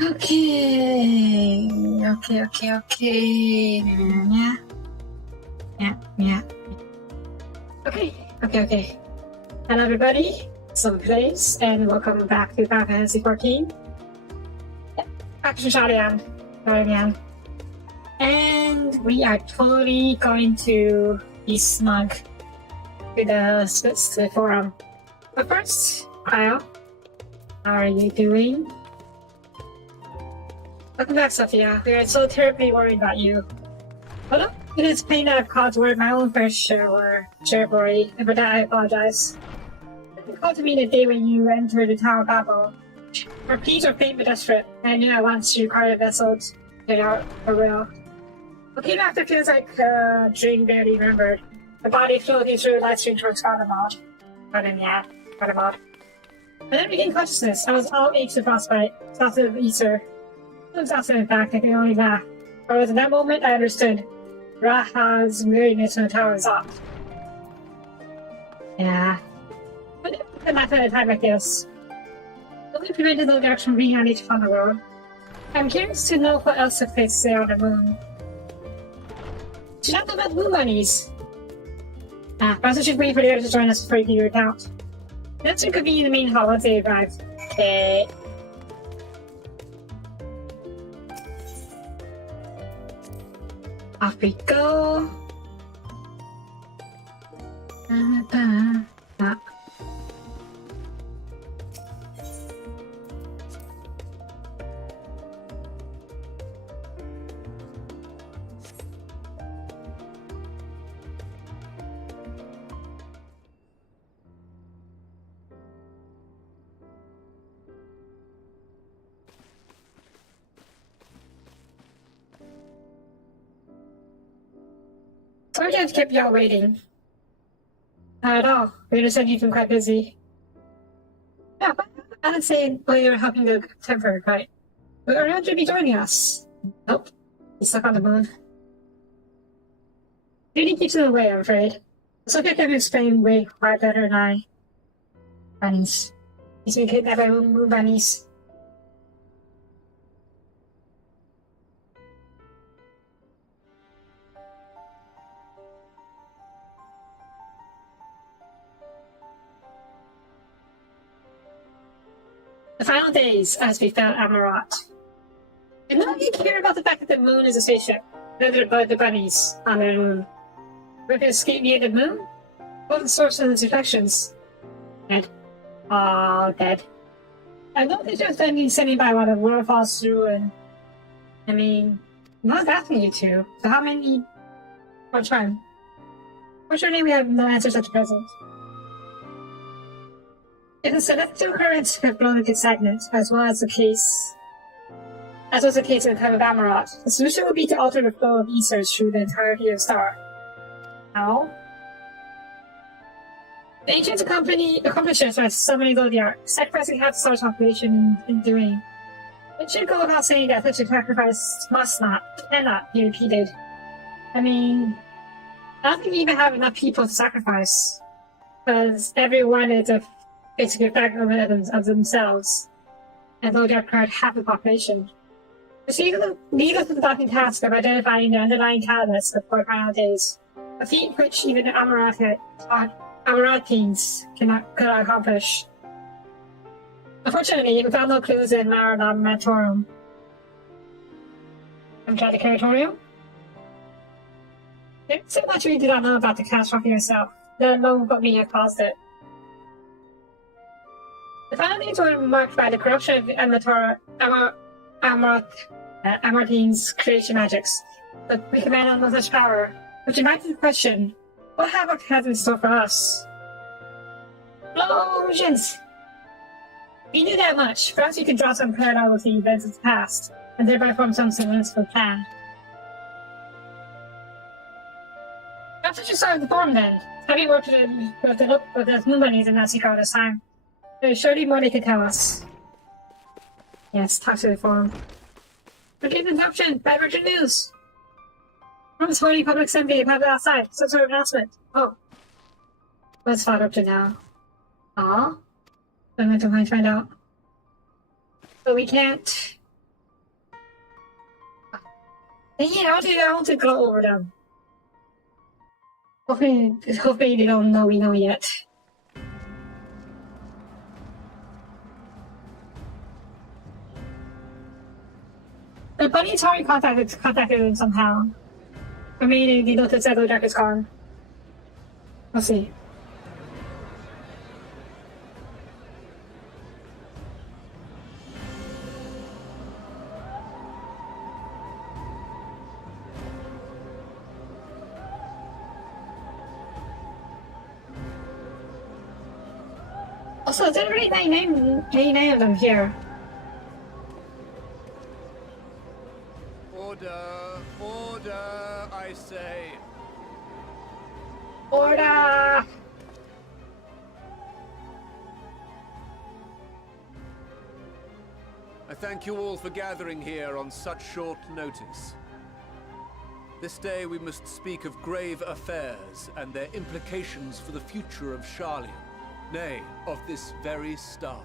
Okay. Yeah. Okay. Hello everybody, Soapie, and welcome back to Final Fantasy 14. Action Shotgun. And we are totally going to be smug to the forum. But first, Kyle, how are you doing? Welcome back, Sophia. We are so terribly worried about you. Although it is pain that I've caused word my own fair share worry, and for that I apologize. You called to me the day when you entered the Tower of Babel. For peace or fate but desperate, and I knew at once you required a vessel to get out for real. What came after feels like a dream barely remembered. The body floating through the light stream towards Garlemald. Garlemald. But then regained consciousness. I was all aches and frostbite, exhausted of Easter. Exhausted, in fact, I could only laugh. But it was in that moment I understood. Raha's weariness in the tower is off. Yeah. But it could laugh at a time like this. Only prevented the darks from being unleashed upon the world. I'm curious to know what else took place there on the moon. Should not know about the moon bunnies. Perhaps I should wait for the others to join us before you give your account. That's could be in the main hall once they arrive. Okay. Off we go. Sorry I've kept y'all waiting. Not at all. We understand you've been quite busy. Yeah, but I didn't say you're helping the temper, right? But aren't you be joining us? Nope. He's stuck on the moon. Duty keeps in the way, I'm afraid. The subject can explain way far better than I. Bunnies. He's been kidnapped by moon bunnies. The final days as we found Amarat. Did none of you care about the fact that the moon is a spaceship? Neither did the bunnies on their moon. We're going to escape via the moon? What was the source of the deflections? Dead. All dead. I don't think there's anything sending by while the world falls through and... I mean... I'm not asking you to. So how many... Which one? Fortunately, we have no answers at the present. If the celestial currents have blown into stagnant, as was the case in the time of Amarat, the solution would be to alter the flow of ethers through the entirety of the star. How? The ancients accomplished this by summoning Zodiac, sacrificing half the star's population in doing. It should go without saying that such a sacrifice cannot be repeated. I mean, I don't think we even have enough people to sacrifice, because everyone is a basically fragment of themselves, and Zodiac required half the population. So leave us with the daunting task of identifying the underlying catalyst of the final days, a feat which even the Amaratines cannot accomplish. Unfortunately, we found no clues in our laboratorium. Inside the Curatorium? There's so much we do not know about the catastrophe itself, let alone what may have caused it. The final days were marked by the corruption of Amaratine's creation magics, but we command no such power, which invites the question, what havoc has in store for us? Explosions! We knew that much. Perhaps you could draw some parallel with the events of the past, and thereby form some semblance of a plan. Perhaps we should start with the forum then. Having worked with the moon bunnies and not secret all this time. There's surely more they could tell us. Yes, talk to the forum. Forgive the interruption! Bad urgent news! Rome's holding public assembly about outside. Some sort of announcement. Oh. Let's follow up to now. Aw? I'm going to find out. But we can't Yeah, I want to go over them. Hopefully they don't know we know yet. The bunnies already contacted him somehow. Or maybe they noticed that Jack is gone. We'll see. Also, it's really name them here. Order, I say. Order! I thank you all for gathering here on such short notice. This day we must speak of grave affairs and their implications for the future of Charlian, nay, of this very star.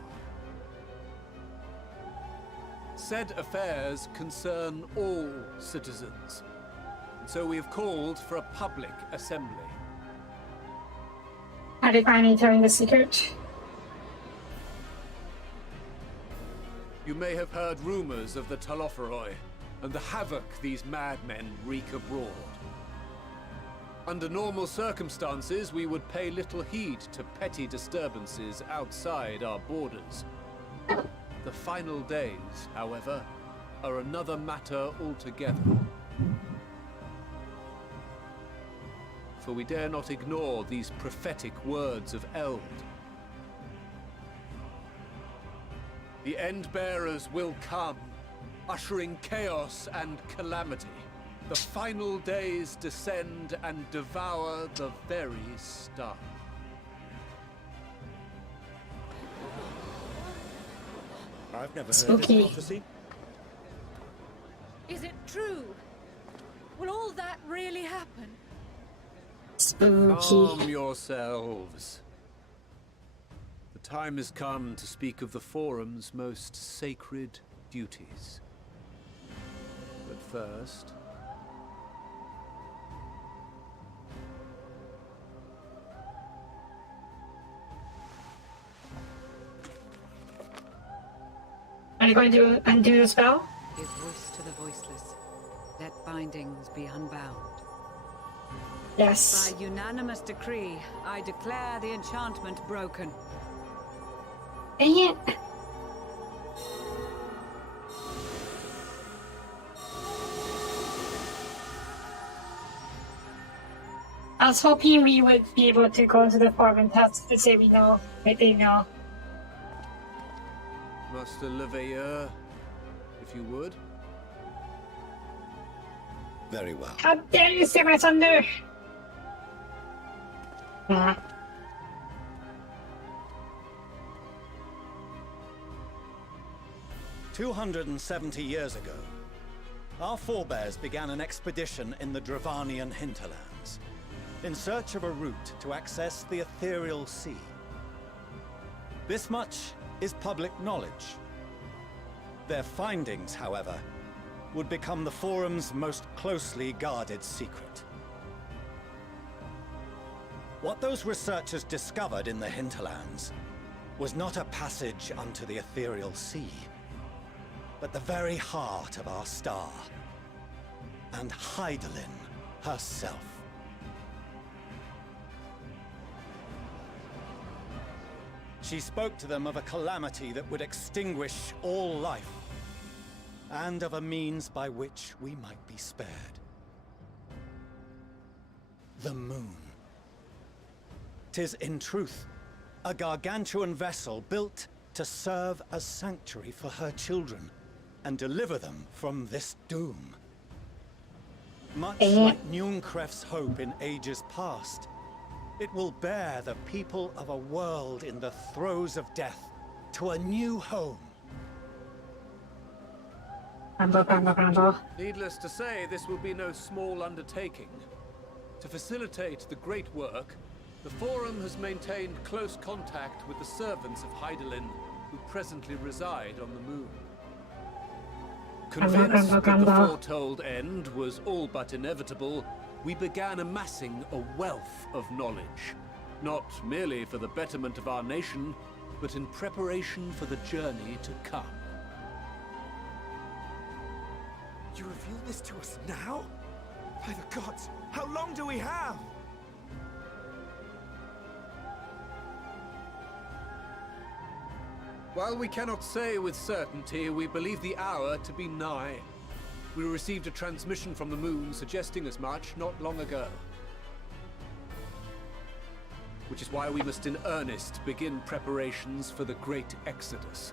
Said affairs concern all citizens, and so we have called for a public assembly. Are they finally telling the secret? You may have heard rumors of the Telophoroi and the havoc these madmen wreak abroad. Under normal circumstances, we would pay little heed to petty disturbances outside our borders. The final days, however, are another matter altogether. For we dare not ignore these prophetic words of Eld. The Endbearers will come, ushering chaos and calamity. The final days descend and devour the very star. I've never heard Spooky. this prophecy. Is it true? Will all that really happen? Spooky. Calm yourselves. The time has come to speak of the Forum's most sacred duties. But first... Are you going to undo the spell? Give voice to the voiceless. Let bindings be unbound. Yes. By unanimous decree, I declare the enchantment broken. Dang it. I was hoping we would be able to go to the forum and test to say we know, that they know. Master Leveilleur, if you would. Very well. How dare you say my thunder? 270 years ago, our forebears began an expedition in the Dravanian hinterlands, in search of a route to access the ethereal sea. This much is public knowledge. Their findings, however, would become the Forum's most closely guarded secret. What those researchers discovered in the hinterlands was not a passage unto the ethereal sea, but the very heart of our star, and Hydaelyn herself. She spoke to them of a calamity that would extinguish all life, and of a means by which we might be spared. The moon. 'Tis in truth a gargantuan vessel built to serve as sanctuary for her children and deliver them from this doom. Much like Njunkref's hope in ages past, it will bear the people of a world in the throes of death to a new home. Needless to say, this will be no small undertaking. To facilitate the great work, the Forum has maintained close contact with the servants of Hydaelyn, who presently reside on the moon. Convinced that the foretold end was all but inevitable, we began amassing a wealth of knowledge, not merely for the betterment of our nation, but in preparation for the journey to come. You reveal this to us now? By the gods, how long do we have? While we cannot say with certainty, we believe the hour to be nigh. We received a transmission from the moon suggesting as much not long ago. Which is why we must in earnest begin preparations for the great exodus.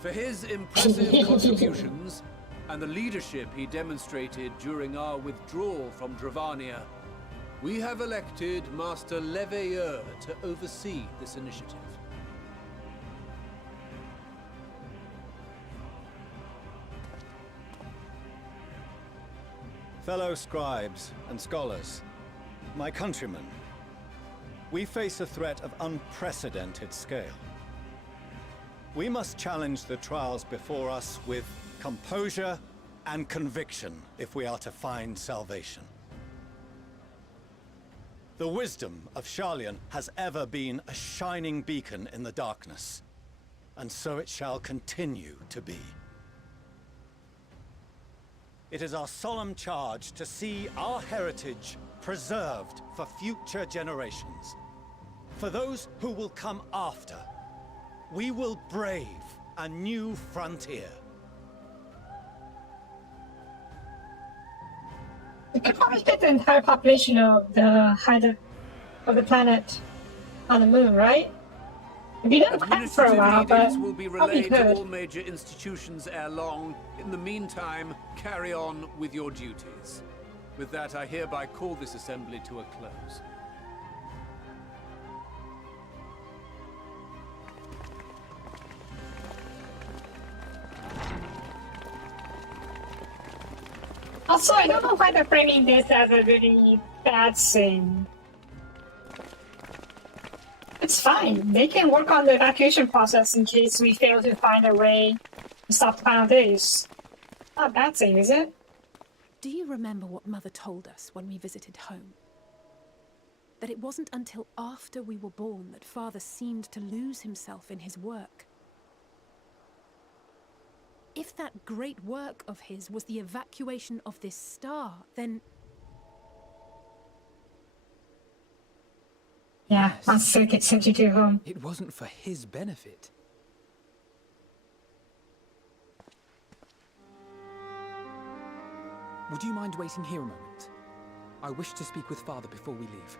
For his impressive contributions and the leadership he demonstrated during our withdrawal from Dravania, we have elected Master Leveilleur to oversee this initiative. Fellow scribes and scholars, my countrymen, we face a threat of unprecedented scale. We must challenge the trials before us with composure and conviction if we are to find salvation. The wisdom of Sharlayan has ever been a shining beacon in the darkness, and so it shall continue to be. It is our solemn charge to see our heritage preserved for future generations. For those who will come after, we will brave a new frontier. You could probably fit the entire population of the planet on the moon, right? It'd be done crap for a while, but will be probably relayed to all could. major institutions ere long. In the meantime, carry on with your duties. With that, I hereby call this assembly to a close. Also, I don't know why they're framing this as a really bad thing. It's fine. They can work on the evacuation process in case we fail to find a way to stop the final days. Not a bad thing, is it? Do you remember what Mother told us when we visited home? That it wasn't until after we were born that Father seemed to lose himself in his work. If that great work of his was the evacuation of this star, then... Yeah, once Sir gets sent you to home. It wasn't for his benefit. Would you mind waiting here a moment? I wish to speak with Father before we leave.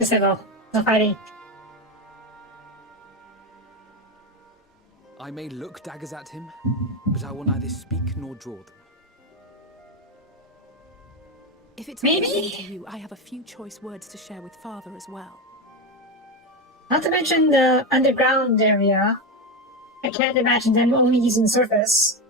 Civil. No fighting. I may look daggers at him, but I will neither speak nor draw them. If it's Maybe. pleasing to you, I have a few choice words to share with Father as well. Not to mention the underground area. I can't imagine them only using the surface.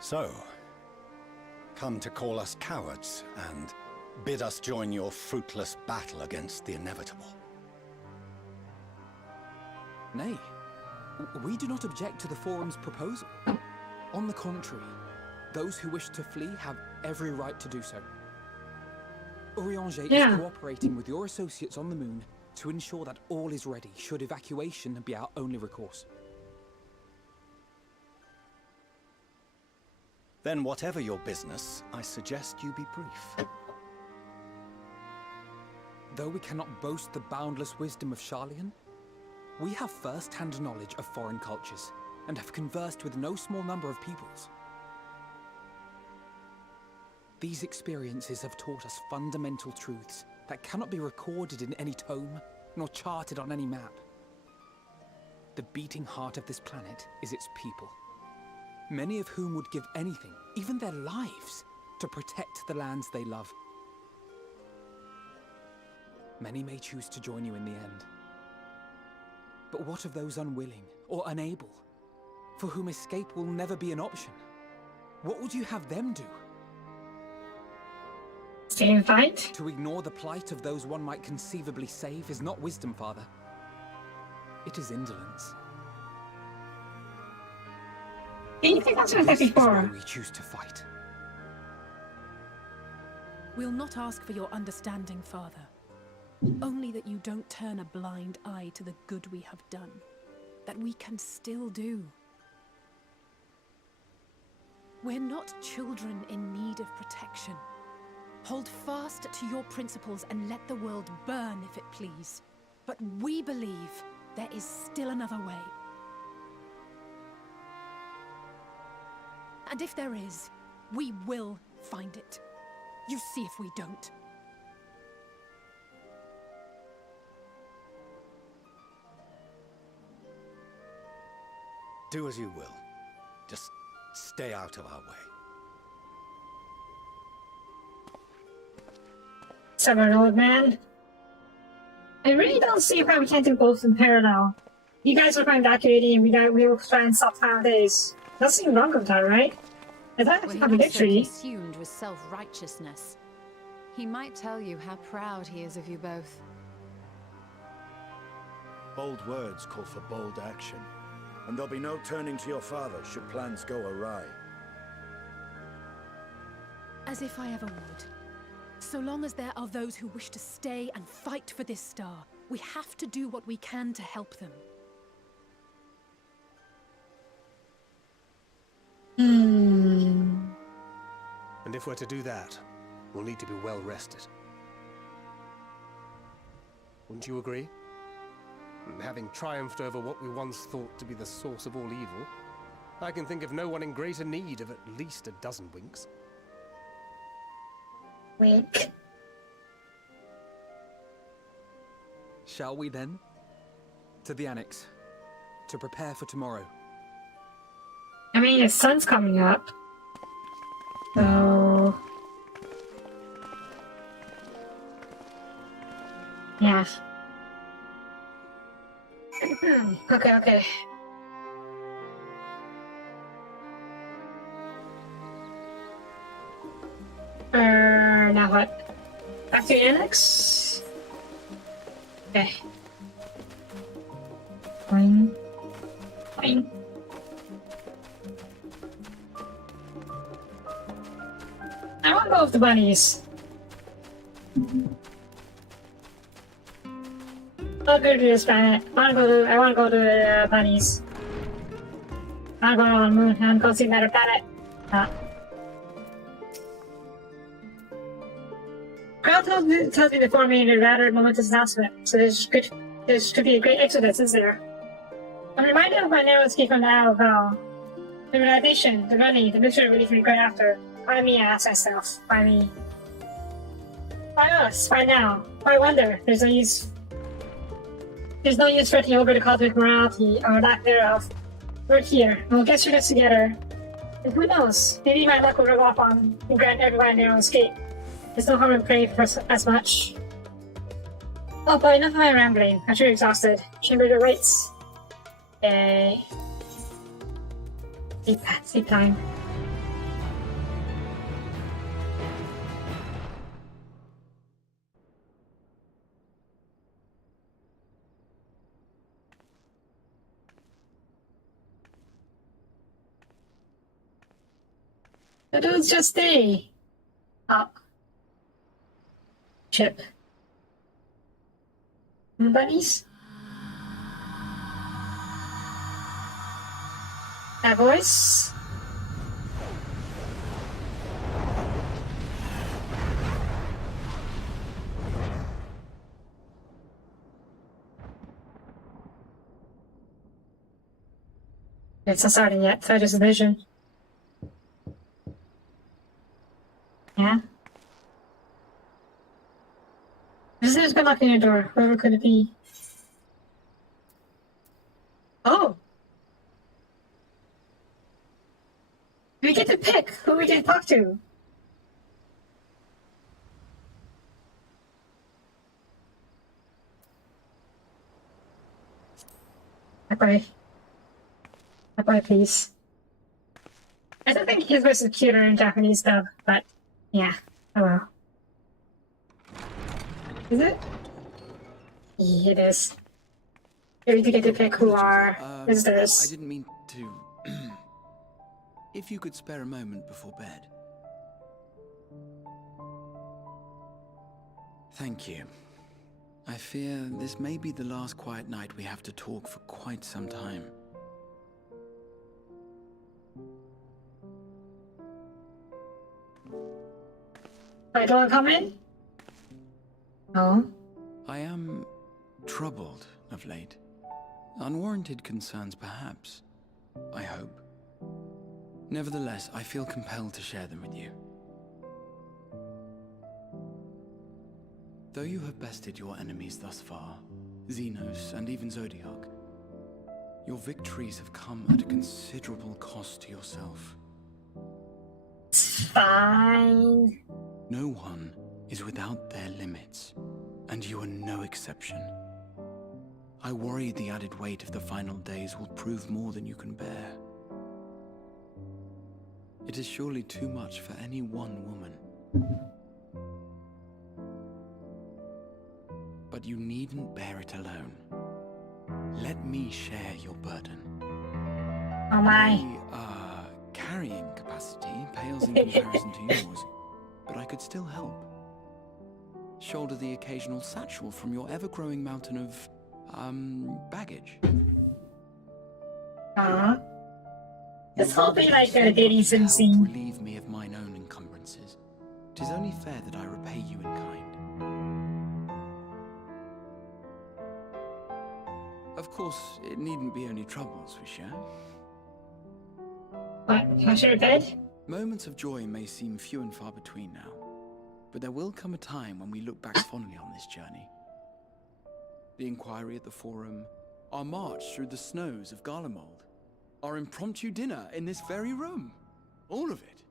So, come to call us cowards and bid us join your fruitless battle against the inevitable. Nay, we do not object to the Forum's proposal. On the contrary, those who wish to flee have every right to do so. Urianger is cooperating with your associates on the moon to ensure that all is ready should evacuation be our only recourse. Then whatever your business, I suggest you be brief. Though we cannot boast the boundless wisdom of Sharlayan, we have first-hand knowledge of foreign cultures, and have conversed with no small number of peoples. These experiences have taught us fundamental truths that cannot be recorded in any tome, nor charted on any map. The beating heart of this planet is its people, many of whom would give anything, even their lives, to protect the lands they love. Many may choose to join you in the end. But what of those unwilling or unable? for whom escape will never be an option. What would you have them do? Stay and fight? To ignore the plight of those one might conceivably save is not wisdom, Father. It is indolence. You think that's what I said This is why before? we choose to fight. We'll not ask for your understanding, Father. Only that you don't turn a blind eye to the good we have done. That we can still do. We're not children in need of protection. Hold fast to your principles and let the world burn if it please. But we believe there is still another way. And if there is, we will find it. You see if we don't. Do as you will. Just stay out of our way. Stubborn old man. I really don't see why we can't do both in parallel. You guys will find evacuating and we'll try and stop nowadays. Doesn't seem wrong with that, right? Is that Well, a he looks so contradictory? consumed with self-righteousness. He might tell you how proud he is of you both. Bold words call for bold action. And there'll be no turning to your father should plans go awry. As if I ever would. So long as there are those who wish to stay and fight for this star, we have to do what we can to help them. And if we're to do that, we'll need to be well rested. Wouldn't you agree? And having triumphed over what we once thought to be the source of all evil, I can think of no one in greater need of at least a dozen winks. Wink. Shall we then? To the Annex. To prepare for tomorrow. I mean, the sun's coming up. So... yeah. Okay. Now what? Back to the annex? Okay. Fine. I want to go with the bunnies. I'll go to this planet. I want to go to the bunnies. I want to go on the moon. I want to go see another planet. I'll tells me before me a rather momentous announcement. So this could be a great exodus, is there? I'm reminded of my narrow escape from the Isle of Hell. The realization, the money, the mystery relief me right after. Why me, I ask myself. Why me? Why us? Why now? Why wonder? There's no use fretting over the cosmic morality or lack thereof. We're here. We'll get through this together. And who knows? Maybe my luck will rub off on and grant everyone their own escape. There's no harm in praying for as much. Oh, but enough of my rambling. I'm sure exhausted. Chamber the rates. Yay. Sleep time. The dudes just stay. Oh. Chip. Bunnies? That voice? It's not starting yet, so just a vision. Yeah? Visitors been knocking your door. Whoever could it be? Oh! We get to pick who we can talk to. Okay. Boy, please. I don't think his voice is cuter in Japanese dub, but yeah. Oh well. Is it? Yeah, it is. Maybe we get to pick who our visitors. I didn't mean to... If you could spare a moment before bed. Thank you. I fear this may be the last quiet night we have to talk for quite some time. I don't come in? No. I am troubled of late. Unwarranted concerns, perhaps. I hope. Nevertheless, I feel compelled to share them with you. Though you have bested your enemies thus far, Xenos and even Zodiac, your victories have come at a considerable cost to yourself. Fine. No one is without their limits, and you are no exception. I worry the added weight of the final days will prove more than you can bear. It is surely too much for any one woman. But you needn't bear it alone. Let me share your burden. Oh my. Carrying capacity pales in comparison to yours, but I could still help. Shoulder the occasional satchel from your ever-growing mountain of, baggage. This whole be like a dating sim scene. Relieve me of mine own encumbrances. 'Tis only fair that I repay you in kind. Of course, it needn't be only troubles we share. What? How's your bed? Moments of joy may seem few and far between now, but there will come a time when we look back fondly on this journey. The inquiry at the Forum, our march through the snows of Garlemald, our impromptu dinner in this very room. All of it.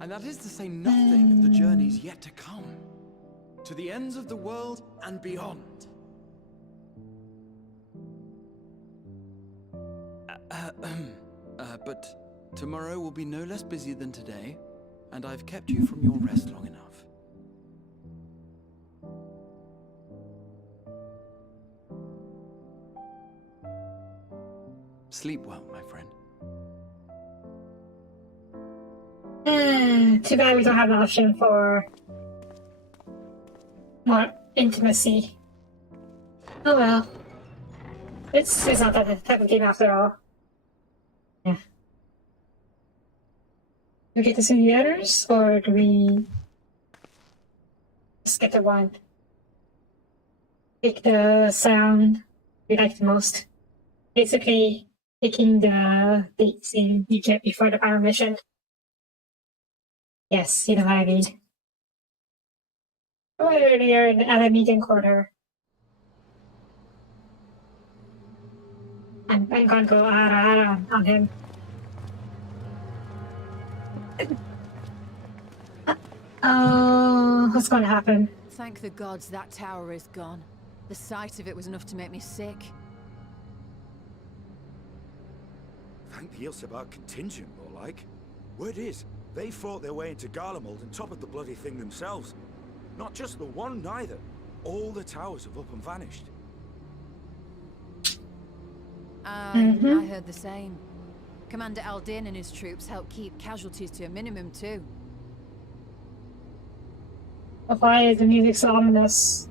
And that is to say nothing of the journeys yet to come. To the ends of the world and beyond. But tomorrow will be no less busy than today, and I've kept you from your rest long enough. Sleep well, my friend. Too bad we don't have an option for more intimacy. Oh well. It's not that type of game after all. Yeah. Do we get to see the others, or do we just get the one? Pick the sound we like the most. Basically, picking the date scene you get before the power mission. Yes, you know what I mean. Earlier at a meeting quarter. I'm gonna go on him. Oh, what's gonna happen? Thank the gods that tower is gone. The sight of it was enough to make me sick. Thank the Ilsabar contingent, more like. Word is, they fought their way into Garlemald and toppled the bloody thing themselves. Not just the one, neither. All the towers have up and vanished. I heard the same. Commander Aldin and his troops helped keep casualties to a minimum, too. Why is the music so ominous?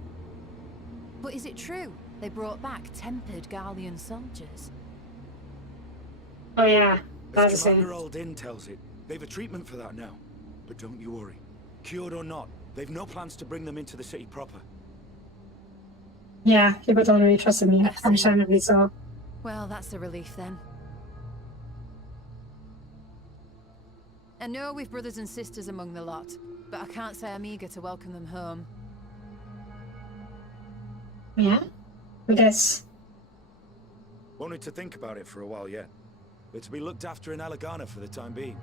But is it true? They brought back tempered Garlean soldiers. Oh yeah, that's As the Commander same. Aldin tells it, they've a treatment for that now. But don't you worry. Cured or not, they've no plans to bring them into the city proper. Yeah, people don't really trust me. Understandably so. Well, that's a relief then. I know we've brothers and sisters among the lot, but I can't say I'm eager to welcome them home. Yeah? I guess. Wanted to think about it for a while yet. But to be looked after in Alagana for the time being.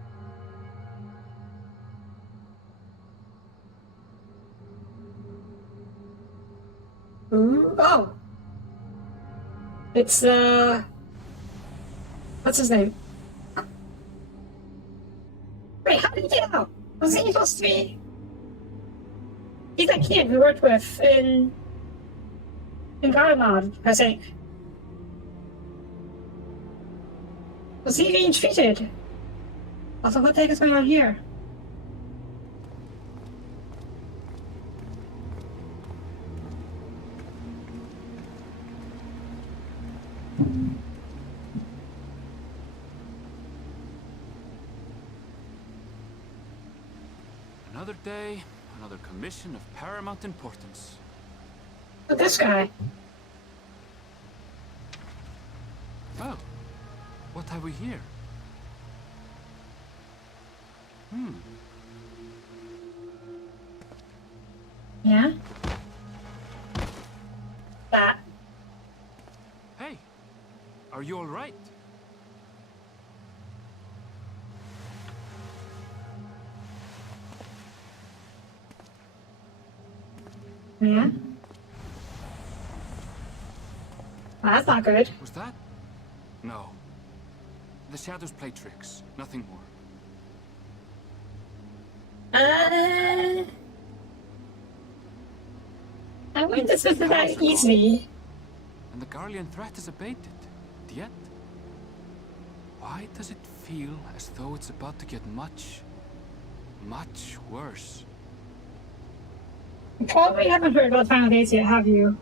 Ooh, oh! It's, what's his name? Wait, how did he get out? Was he supposed to be... He's that kid we worked with in Garlemald, I think. Was he being treated? Also, what the heck is going on here? Another day, another commission of paramount importance. But this guy. Oh, what have we here? Yeah? That. Hey, are you all right? Yeah? Well, that's not good. Was that? No. The shadows play tricks, nothing more. I wouldn't dismiss it that easily. And the Garlean threat is abated. Yet, why does it feel as though it's about to get much, much worse? You probably haven't heard about Final Days yet, have you?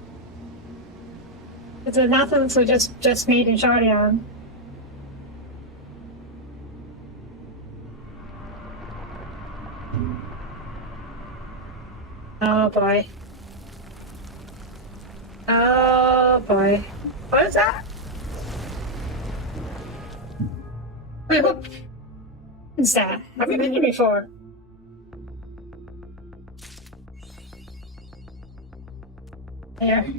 It's a announcement we just made in Shardian. Oh boy. Oh boy. What is that? Wait, what is that? Have we been here before? There.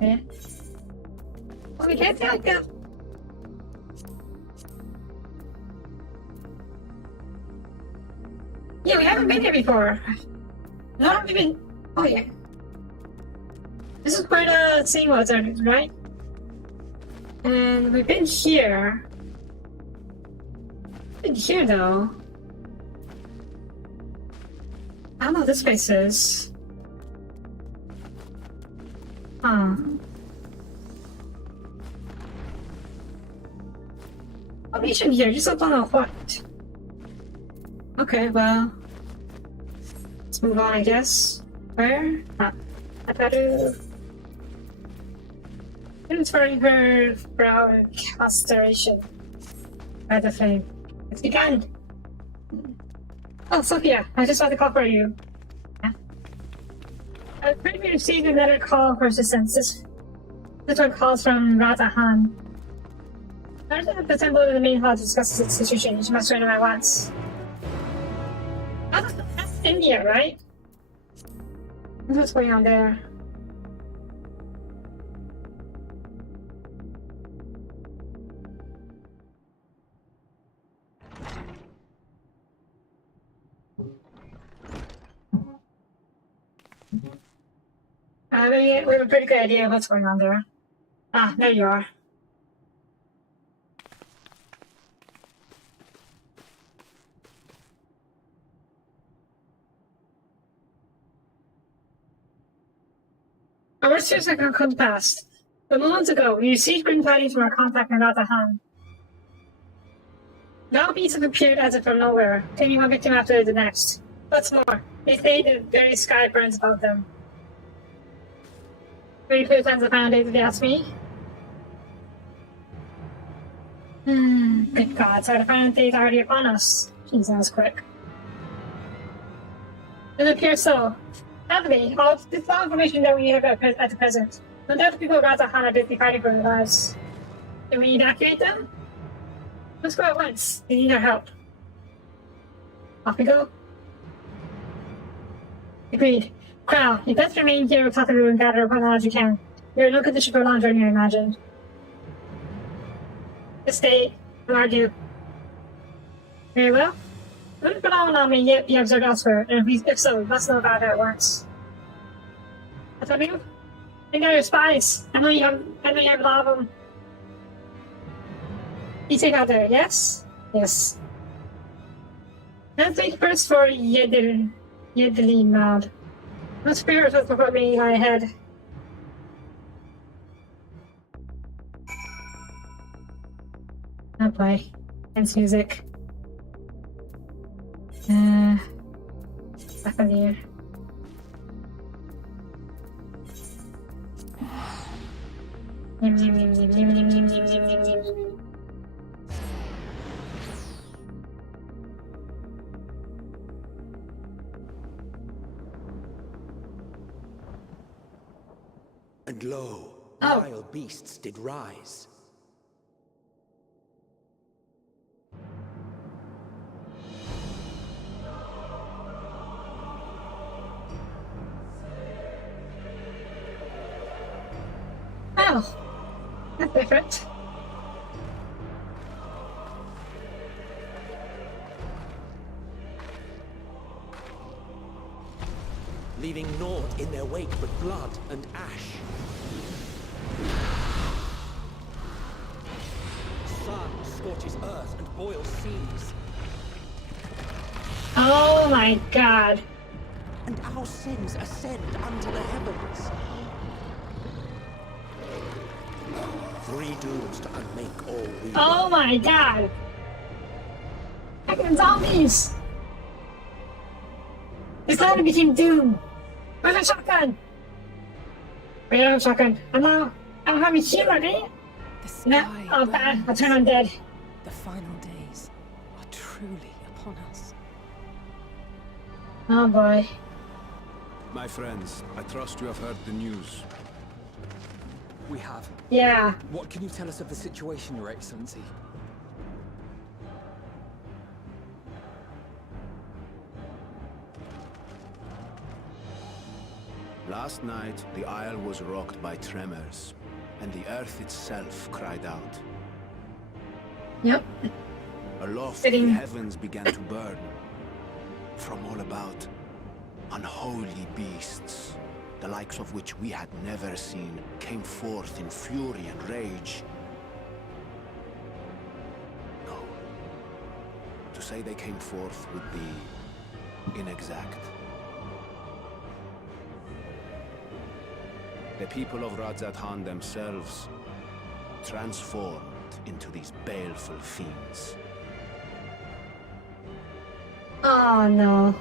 Yeah. Oh, we can't like that. Yeah, we haven't been here before. No, I haven't even. Oh, yeah. This is quite a scene was, right? And we've been here. Been here though. I don't know what this place is. Huh. Oh, we should here, just don't know what. Okay, well. Let's move on, I guess. Where? I better. Transferring her brow and constellation by the flame. It's begun! Oh, Sophia, I just saw the call for you. Yeah? I previously received another call for assistance. This one calls from Ratahan. I have to assemble in the main hall to discuss the situation. She must join him at once. That's India, right? What's going on there? We have a pretty good idea of what's going on there. Ah, there you are. Our search can come past. But moments ago, we received green tidings from our contact in Ratahan. Now beasts have appeared as if from nowhere, taking one victim after the next. What's more, they say the very sky burns above them. Ready for the plans of the Final Days, if you ask me? Good God, so the Final Days already upon us. Jeez, that was quick. It appears so. Happily, all this all information that we have at the present. No doubt the people of Ratahan are busy fighting for their lives. Do we evacuate them? Let's go at once. They need our help. Off we go. Agreed. Crow, you best remain here with Tataru and gather up all as you can. You're in no condition for a long journey, I imagine. Just stay and argue. Very well. What phenomenon may yet be observed elsewhere, and if so, we must know about it at once. Tataru? They got your spies. I know you have a lot of them. Eating other, yes? Yes. And think first for Yedli Mad. The spirit has put me in my head. I'll play. Dance music. Back on here. And lo, wild beasts did rise. Oh, that's different. Leaving naught in their wake but blood and ash. Sun scorches earth and boils seas. Oh my god. And our sins ascend unto the heavens. Three dooms to unmake all we Oh my god. Fucking zombies. It's time to become Doom. Where's my shotgun? Wait, I don't have a shotgun. I don't have a shield on it. The sky No, oh bad. I'll turn on dead. The final days are truly upon us. Oh boy. My friends, I trust you have heard the news. We have. Yeah. What can you tell us of the situation, Your Excellency? Last night, the Isle was rocked by tremors, and the earth itself cried out. Yep. Aloft, the heavens began to burn. From all about, unholy beasts, the likes of which we had never seen, came forth in fury and rage. No. To say they came forth would be inexact. The people of Radzat-Han themselves transformed into these baleful fiends. Oh no.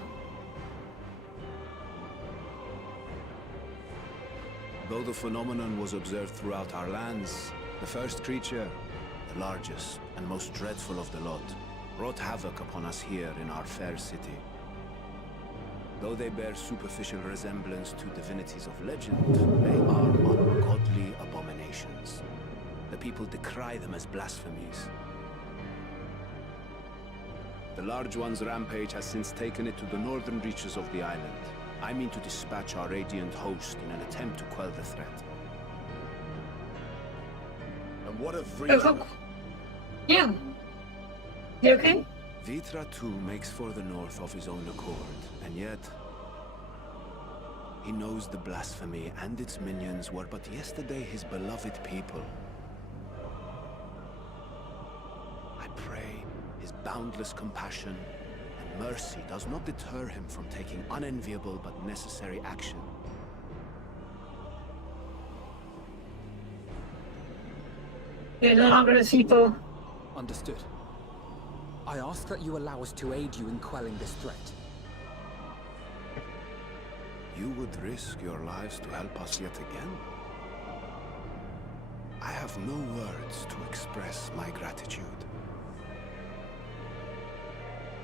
Though the phenomenon was observed throughout our lands, the first creature, the largest and most dreadful of the lot, wrought havoc upon us here in our fair city. Though they bear superficial resemblance to divinities of legend, they are ungodly abominations. The people decry them as blasphemies. The large one's rampage has since taken it to the northern reaches of the island. I mean to dispatch our radiant host in an attempt to quell the threat. And what of Vitra? Yeah. You okay? Vitra too makes for the north of his own accord, and yet he knows the blasphemy and its minions were but yesterday his beloved people. I pray his boundless compassion and mercy does not deter him from taking unenviable but necessary action. You're no longer the people. Understood. I ask that you allow us to aid you in quelling this threat. You would risk your lives to help us yet again? I have no words to express my gratitude.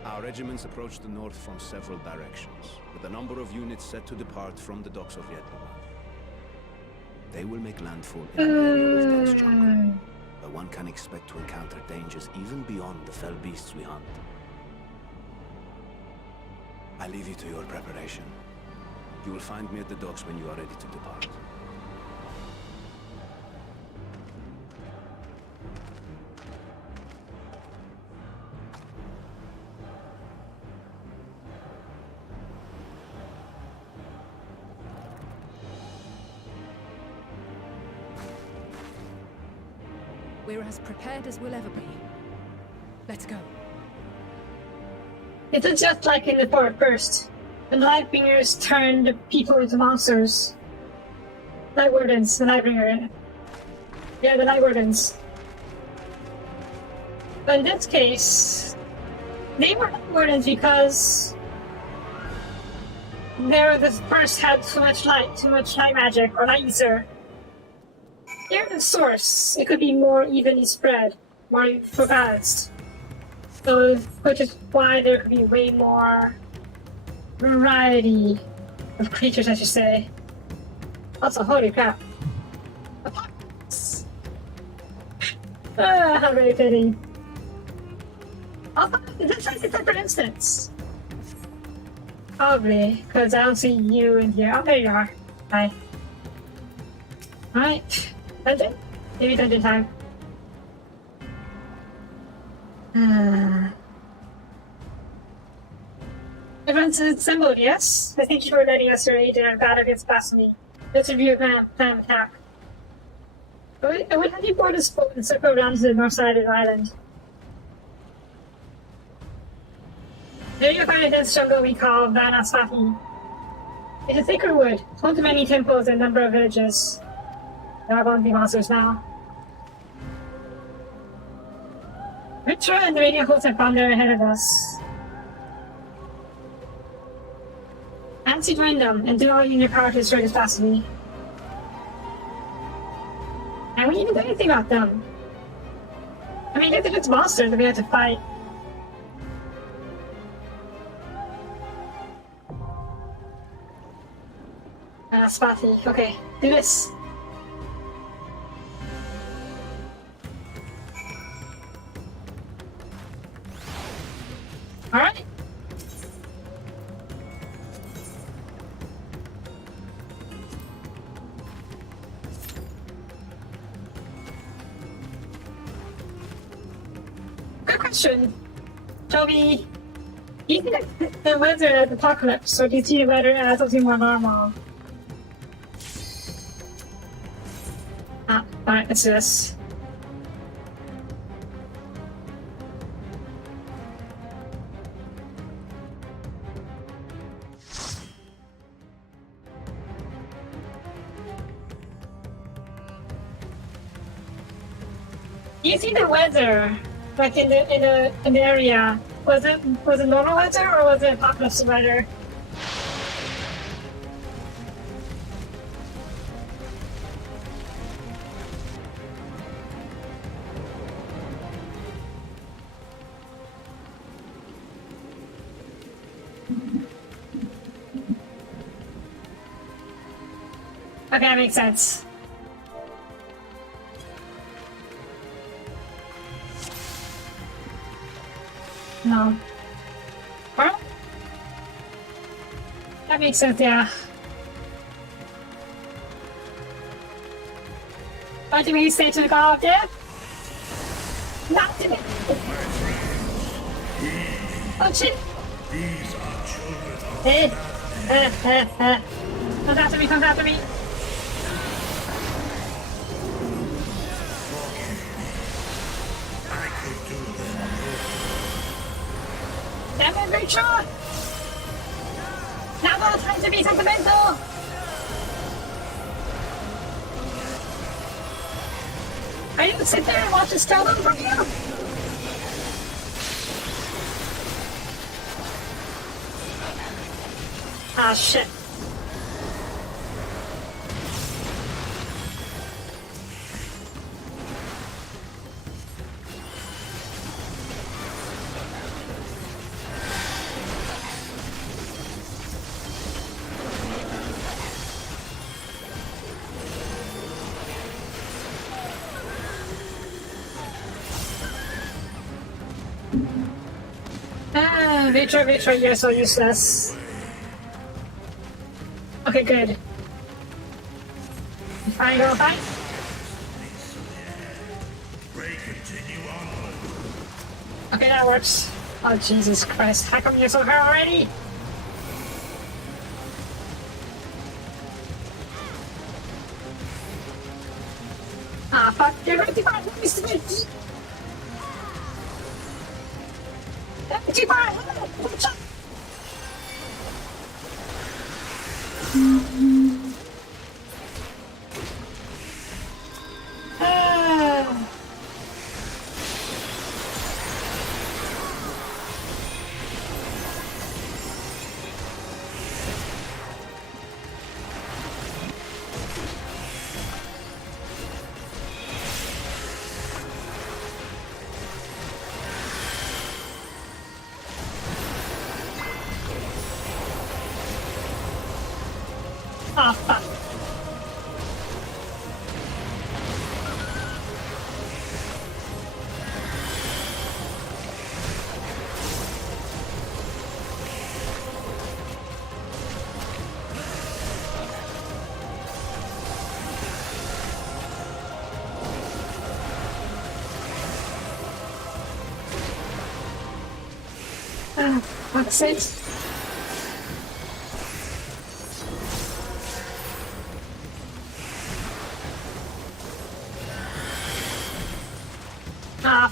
Our regiments approach the north from several directions, with a number of units set to depart from the docks of Yedlima. They will make landfall in an area of dense jungle, where one can expect to encounter dangers even beyond the fell beasts we hunt. I leave you to your preparation. You will find me at the docks when you are ready to depart. We're as prepared as we'll ever be. Let's go. It is just like in the first. The Nightbringers turned people into monsters. Night Wardens, the Nightbringer. Yeah, the Night Wardens. But in this case, they were Night Wardens because they were the first had too much light magic, or light ether. They're the source. It could be more evenly spread, more balanced. So, which is why there could be way more variety of creatures, I should say. Also, holy crap. How very fitting. Also, is this like a separate instance? Probably, because I don't see you in here. Oh, there you are. Hi. Alright. Dungeon? Maybe dungeon time. Everyone's assembled, yes? I thank you for letting us aid in our battle against blasphemy. Let's review plan of attack. We had you board this boat and circle around to the north side of the island. There you'll find a dense jungle we call Soapie. It's a sacred wood, home to many temples and a number of villages. There are going to be monsters now. Ritra and the radio hosts have gone there ahead of us. Nancy join them and do all in your power to destroy this blasphemy. And we didn't do anything about them. I mean, they're just monsters that we have to fight. Soapie. Okay, do this. Alright. Good question. Toby, do you think the weather at Apocalypse, or do you see the weather as something more normal? Alright, let's do this. Do you see the weather, like in the area? Was it normal weather or was it apocalypse weather? Okay, that makes sense. No. Well, that makes sense, yeah. What do we say to the god of death? Not to me! Oh shit! These are children of Comes after me, comes after me! I could do them. Damn it, Rachel! Now all time to be sentimental! I didn't sit there and watch this tell them from you! Ah, shit. Victor, you're so useless. Okay, good. Fine, go fight. Okay, that works. Oh, Jesus Christ. How come you're so hurt already? Ah, fuck. You're going to fight me. too far! Oh, fuck. Fuck's sake. Ah.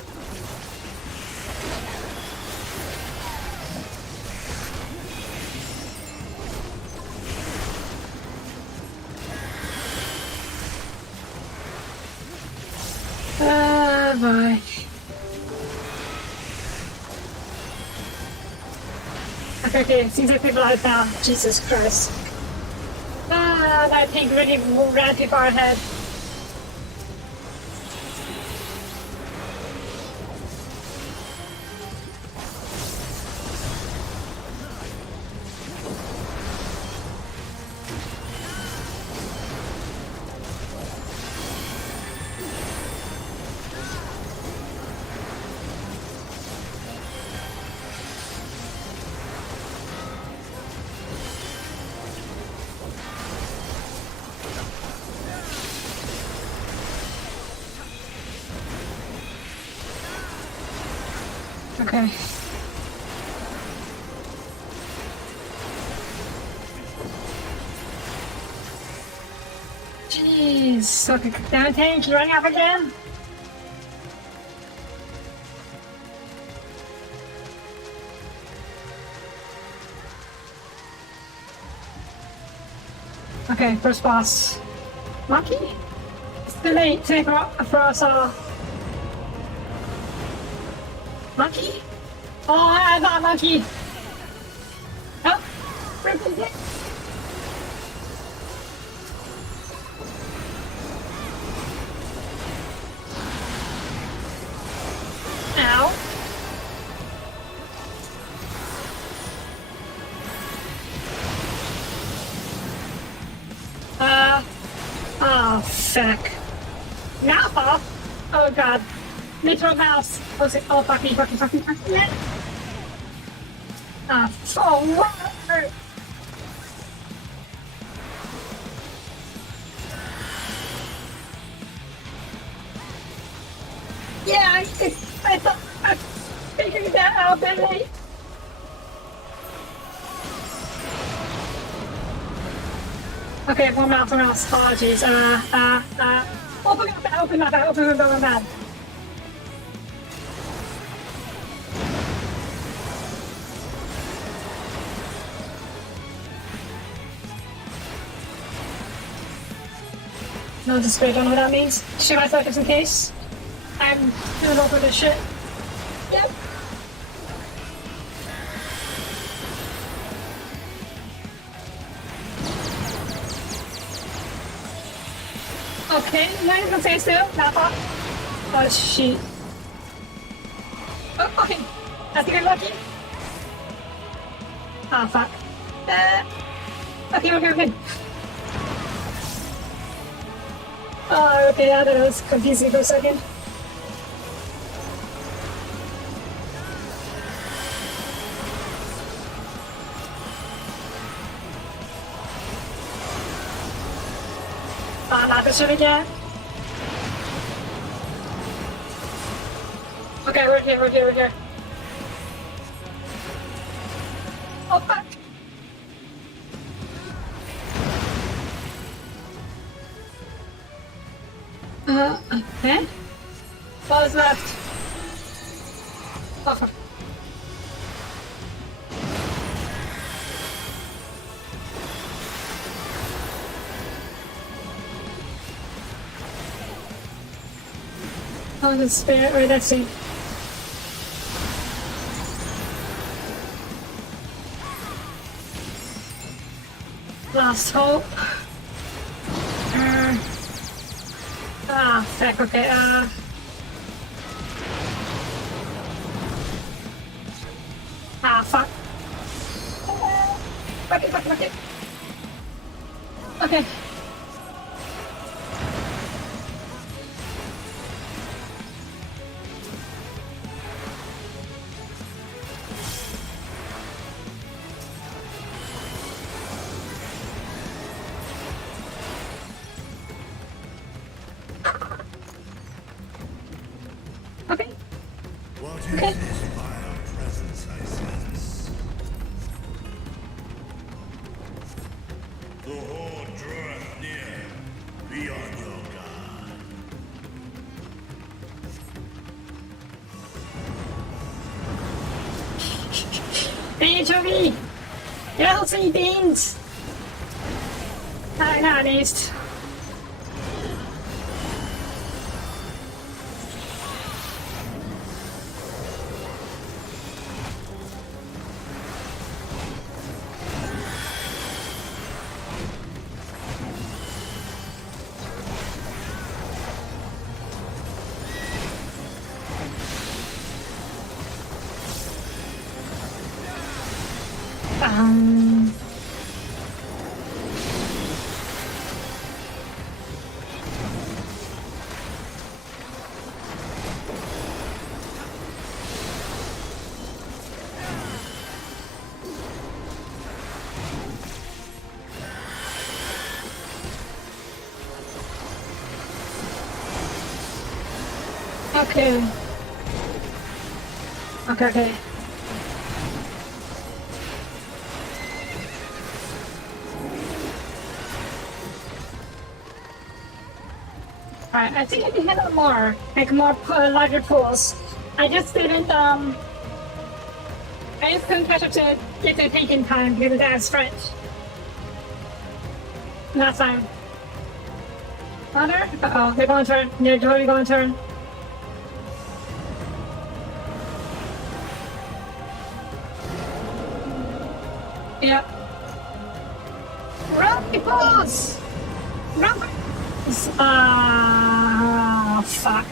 Boy. Okay, seems like people out now. Jesus Christ. That thing really ran too far ahead. Okay. Jeez. Okay, down tank, you running off again? Okay, first boss. Monkey? It's too late for us all. Monkey? Oh, I got a monkey! Oh! Rip it! Ow! Oh, fuck. Now, oh god. Literal mouse. Oh, fuck me. Yeah. What? Yeah, I thought I figured that out, Billy. Okay, one mouse. Apologies. Open up. No display, don't know what that means. Shoot my focus in case. I'm doing over this shit. Yep. Okay, now you can say still. Not hot. Oh shit. Oh, okay. I think I'm lucky. Ah, fuck. Okay. Oh, okay, yeah, that was confusing for a second. Not this shit again. Okay, we're here. Oh, fuck. Okay. What was left? Oh, fuck. Oh, the spirit. Wait, let's see. Last hope. Fuck, okay, fuck. Fuck it. Okay. Okay. What is this vile presence I sense? The horde draweth near. Be on your guard. Hey, Toby! Healthy beans! Nice. Okay. Alright, I think I can handle more. Like more larger pools. I just didn't, I just couldn't catch up to get the tank in time because of dad's French. Not fine. Honor? Uh-oh, they're going turn. They're totally going turn. Yep. Run, pause! Run! Fuck.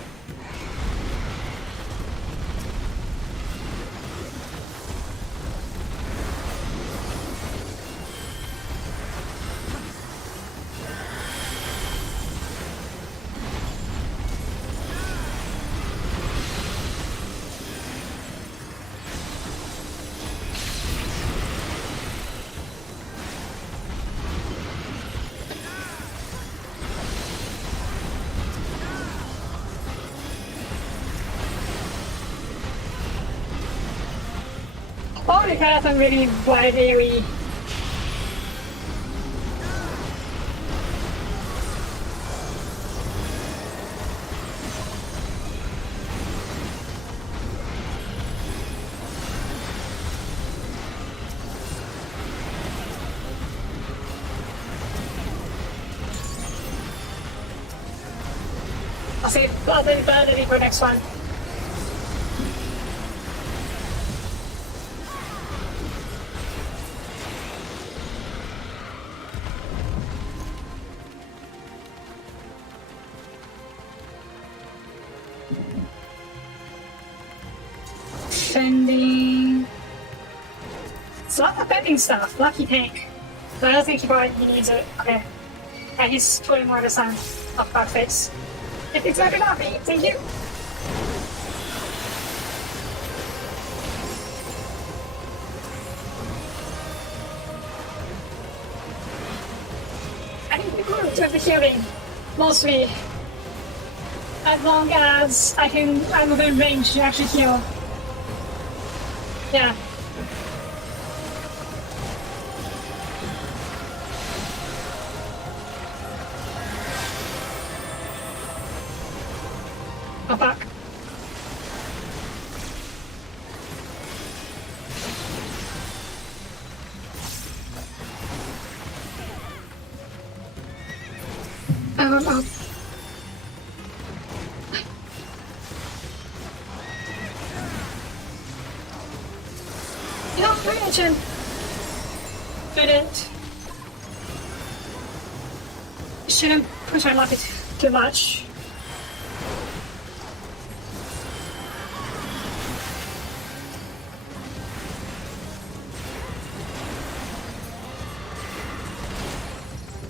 Holy crap, I'm really very. I'll save ability for next one. Defending. It's a lot of bending stuff. Lucky tank. But I don't think he needs it. Okay. Yeah, he's putting more this on. Oh, fuck face. If it's not gonna be, thank you. I think we grew to the healing. Mostly. As long as I'm within range to actually heal. Yeah. Oh fuck. attention. Shouldn't push my luck too much.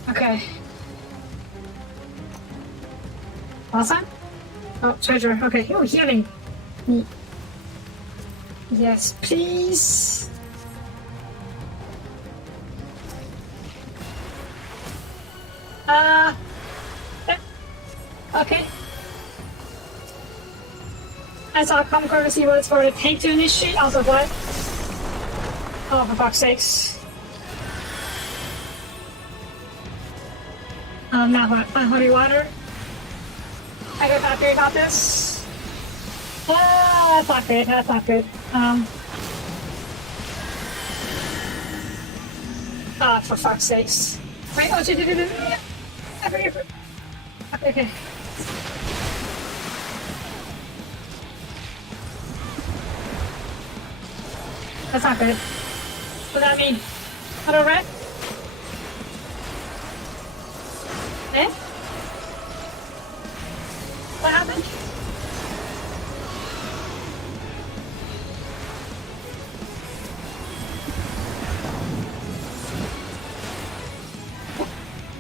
Okay. Awesome. Oh, treasure. Okay. Oh, healing. Neat. Yes, please. Yeah. Okay. I saw common courtesy words for the tank to initiate. Also, what? Oh, for fuck's sakes. Not holy water. I got this. That's not good. That's not good. Oh, for fuck's sakes. Wait, oh, okay. That's not good. What does that mean? Auto red? Eh? What happened?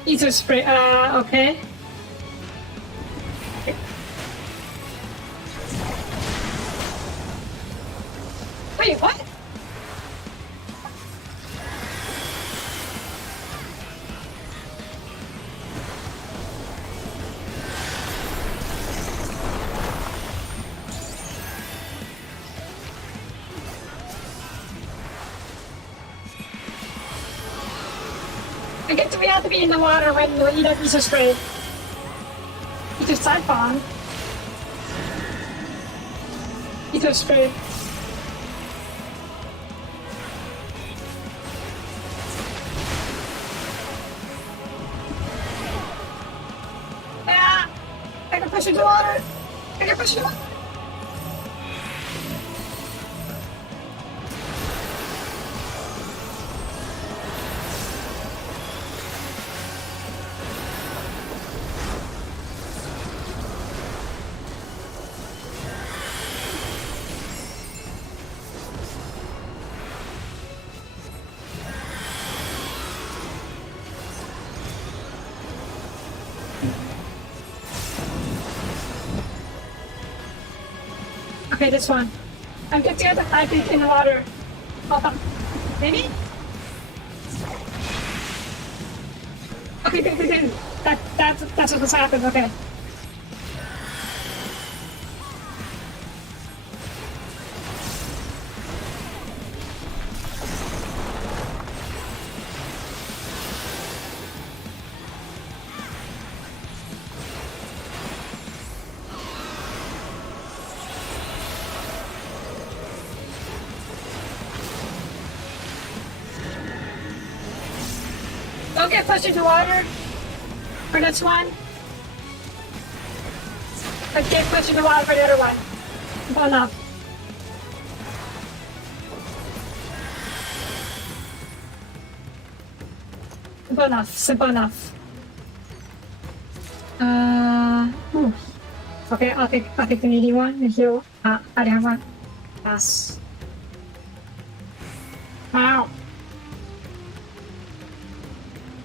Ether spray, okay. Wait, what? I get to be out to be in the water when you don't use a spray. Ether siphon. Ether spray. Ah! I can push into the water! I can push into the water! Okay, this one. I'm getting at the 5 feet in the water. Hold on. Maybe? Okay, good. That's what's happened, okay. Don't get pushed into water for this one. But get pushed into water for the other one. Simple enough. Simple enough. Okay, I'll take the needy one. The heal. I don't have one. Pass. Wow.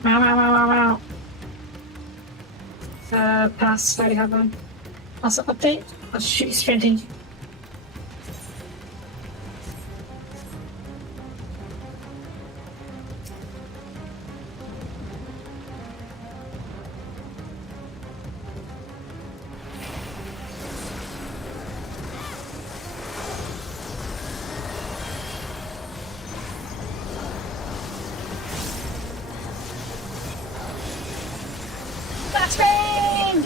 Wow. Pass. I already have one. Also, update. Oh, shoot, he's sprinting. That's rain!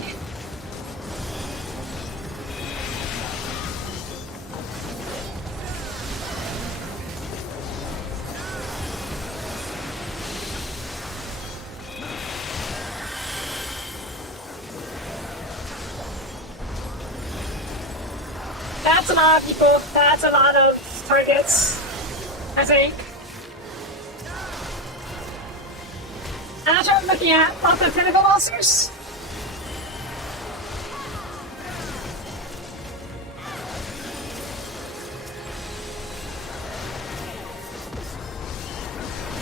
That's a lot of people. That's a lot of targets. I think. And that's what I'm looking at. Lots of tentacle monsters.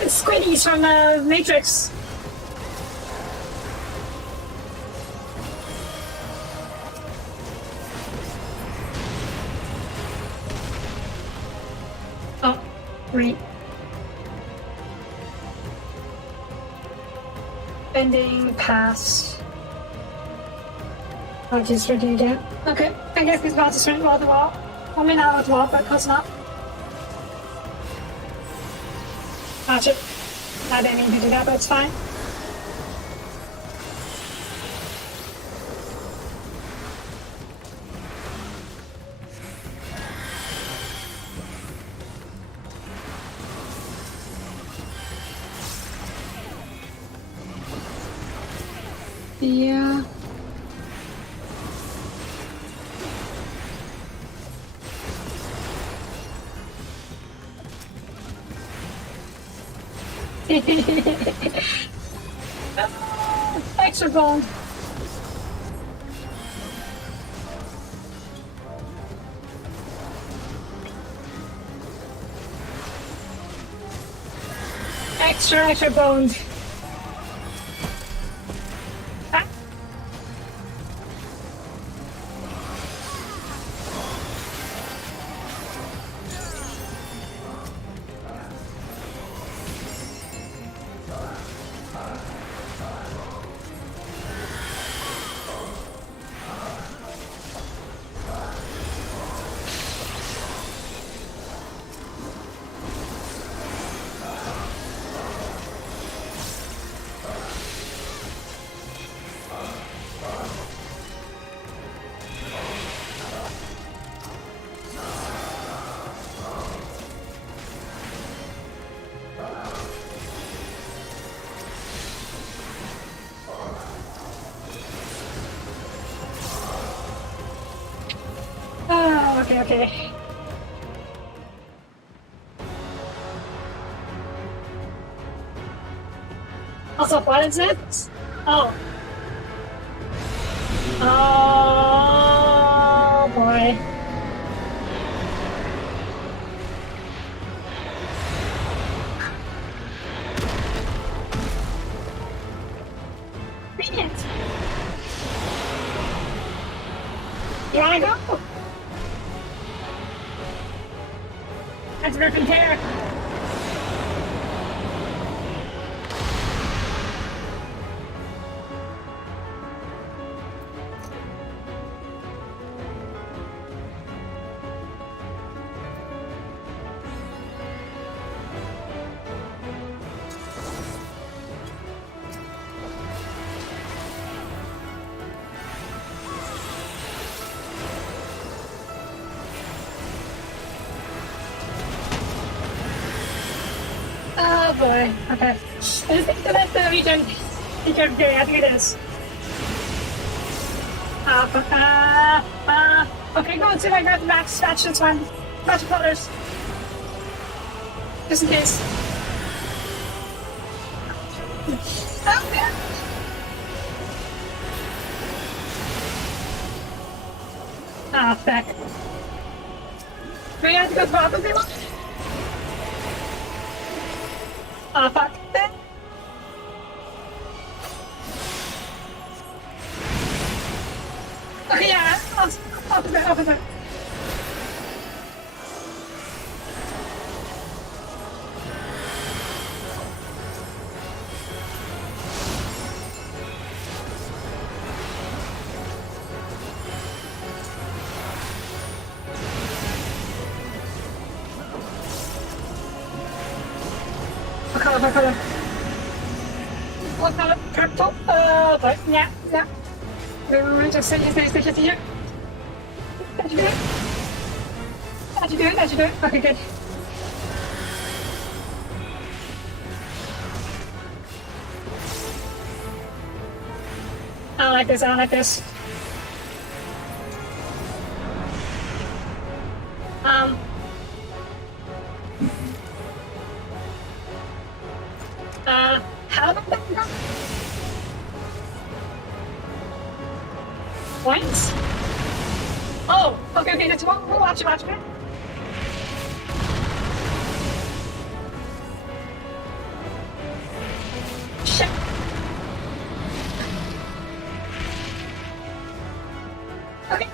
It's Squiddies from the Matrix. Oh, great. Bending past. Oh, just redo that. Okay, I guess he's about to swing wall to wall. I mean, not wall to wall, but close enough. Gotcha. I didn't mean to do that, but it's fine. Yeah. Extra bone. Extra bones. Ah. Oh, okay. Also, what is it? Oh. Oh, boy. Bring it. You wanna go? That's ripping hair. Oh boy, okay. I think that's the region. I think it is. Okay, go and see if I got the max match this one. Match colors. Just in case. Oh man. Ah, fuck. Do we have to go to the opposite one? Ah, fuck. Okay, yeah, opposite. What color? Purple? But yeah. Just stay here. Did you do it? Okay, good. I don't like this. How about that? Points? Oh, okay, that's one. We'll watch it. Shit. Okay.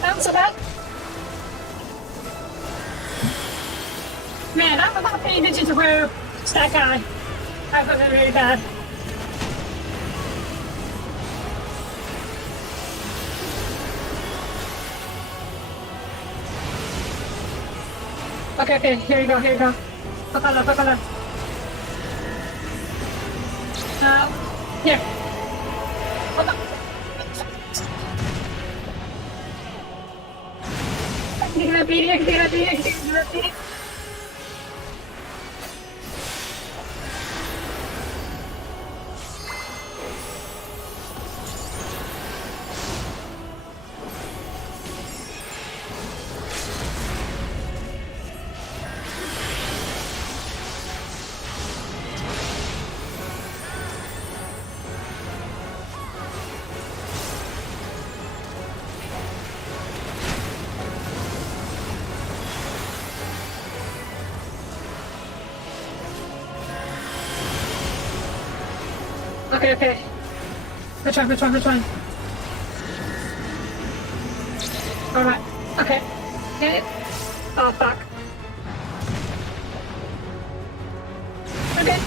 That was so bad. Man, I'm not paying attention to where it's that guy. I felt that really bad. Okay, here you go. Pakala. Here. Hold on. I can get a beating. Okay. Which one? Alright. Okay. Get it? Oh, fuck. We're good.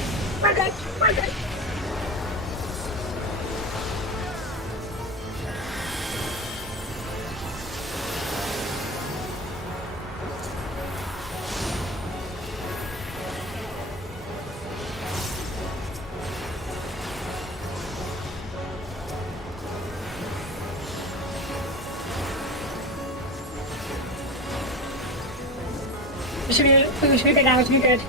We should be good now, we should be good.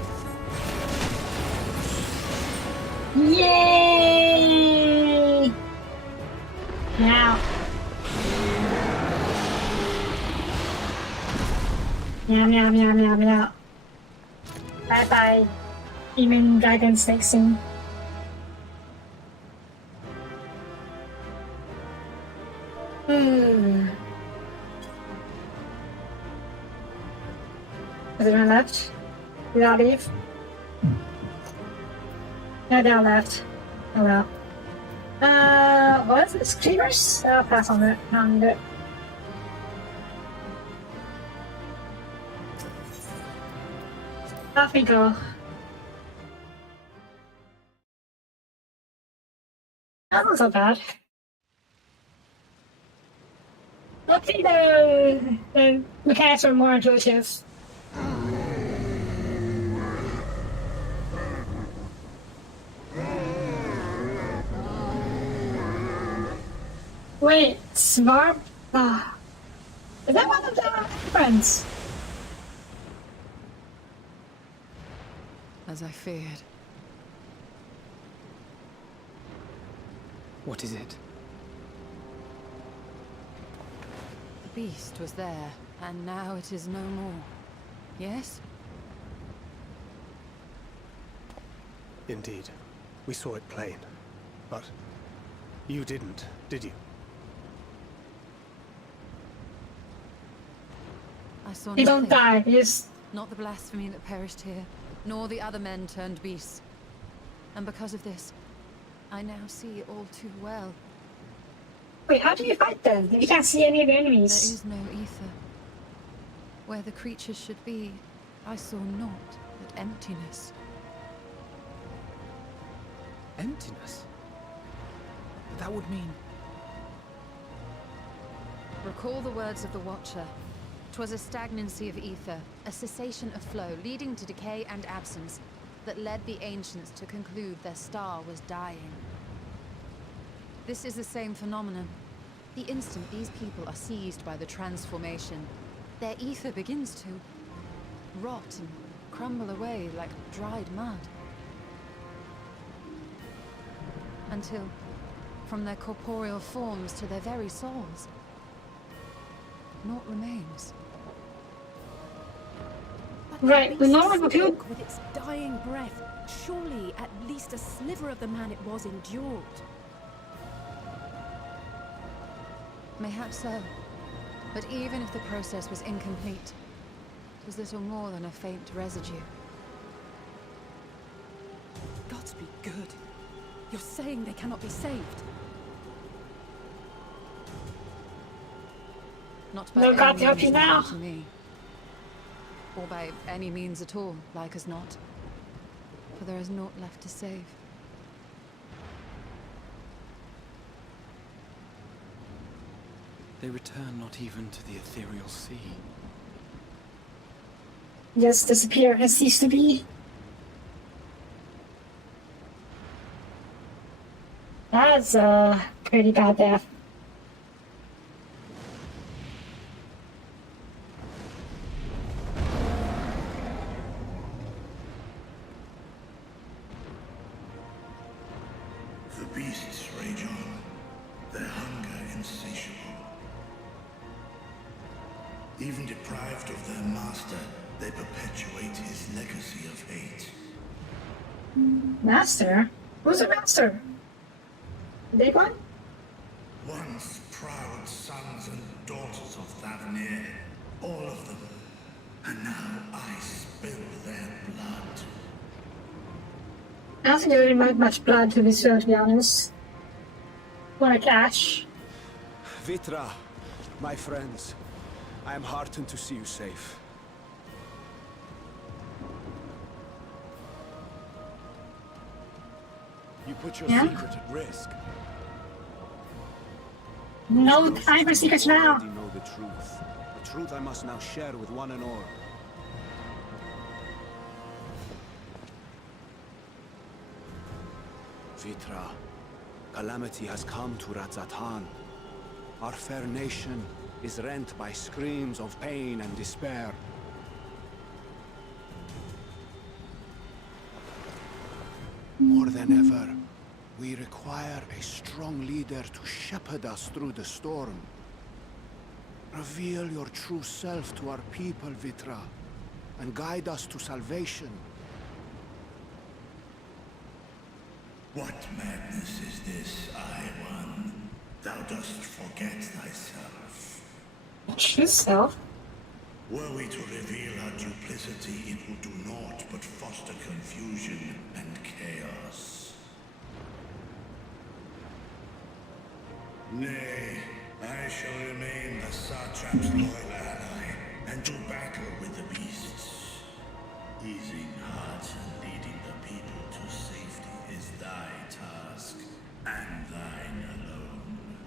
Yay! Now. Meow. Bye. Demon dragon snake soon. Is there one left? Did I leave? No, down left. Oh well. What is this? Cleavers? I'll pass on it. I don't need it. Off we go. That wasn't so bad. Hopefully the mechanics are more intuitive. Wait, Svarb? Is that one of the friends? As I feared. What is it? The beast was there, and now it is no more. Yes? Indeed. We saw it plain. But you didn't, did you? I saw He nothing. don't die, he's... Not the blasphemy that perished here, nor the other men turned beasts. And because of this, I now see all too well. Wait, how do you fight them? You can't see any of the enemies. There is no ether. Where the creatures should be, I saw naught but emptiness. Emptiness? That would mean... Recall the words of the Watcher. 'Twas a stagnancy of ether, a cessation of flow, leading to decay and absence, that led the ancients to conclude their star was dying. This is the same phenomenon. The instant these people are seized by the transformation, their ether begins to rot and crumble away like dried mud. Until, from their corporeal forms to their very souls, naught remains. But Right, the Lord of Who? With its dying breath, surely at least a sliver of the man it was endured. Mayhap so. But even if the process was incomplete, it was little more than a faint residue. Gods be good. You're saying they cannot be saved? Not by No any God to help means you now. known to me. Or by any means at all, like as not. For there is naught left to save. They return not even to the ethereal sea. Just disappear as ceased to be. That's a pretty bad death. The beasts rage on, their hunger insatiable. Even deprived of their master, they perpetuate his legacy of hate. Master? Who's a master? Big one? Once proud sons and daughters of Thavnir, all of them. And now I spill their blood. I don't think there really much blood to be spilled, to be honest. Like ash. Vitra, my friends, I am heartened to see you safe. You put your secret at risk. No time for secrets You now. already know the truth. The truth I must now share with one and all. Vitra, calamity has come to Ratzatan. Our fair nation is rent by screams of pain and despair. More than ever, we require a strong leader to shepherd us through the storm. Reveal your true self to our people, Vitra, and guide us to salvation. What madness is this, I-One? Thou dost forget thyself. True self? Were we to reveal our duplicity, it would do naught but foster confusion and chaos. Nay, I shall remain the Satrap's loyal ally, and do battle with the beasts. Easing hearts and leading the people to safety is thy task, and thine alone.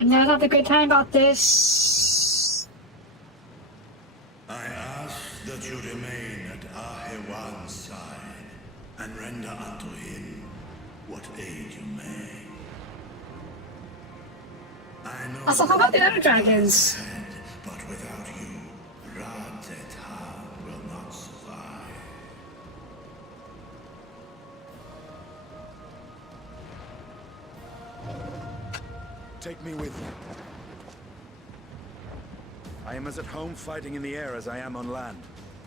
Now's not a good time about this. I ask that you remain at Ahewan's side, and render unto him what aid you may. I know Also, how about the other dragons? but without you, Radzetan will not survive. Take me with you. I am as at home fighting in the air as I am on land.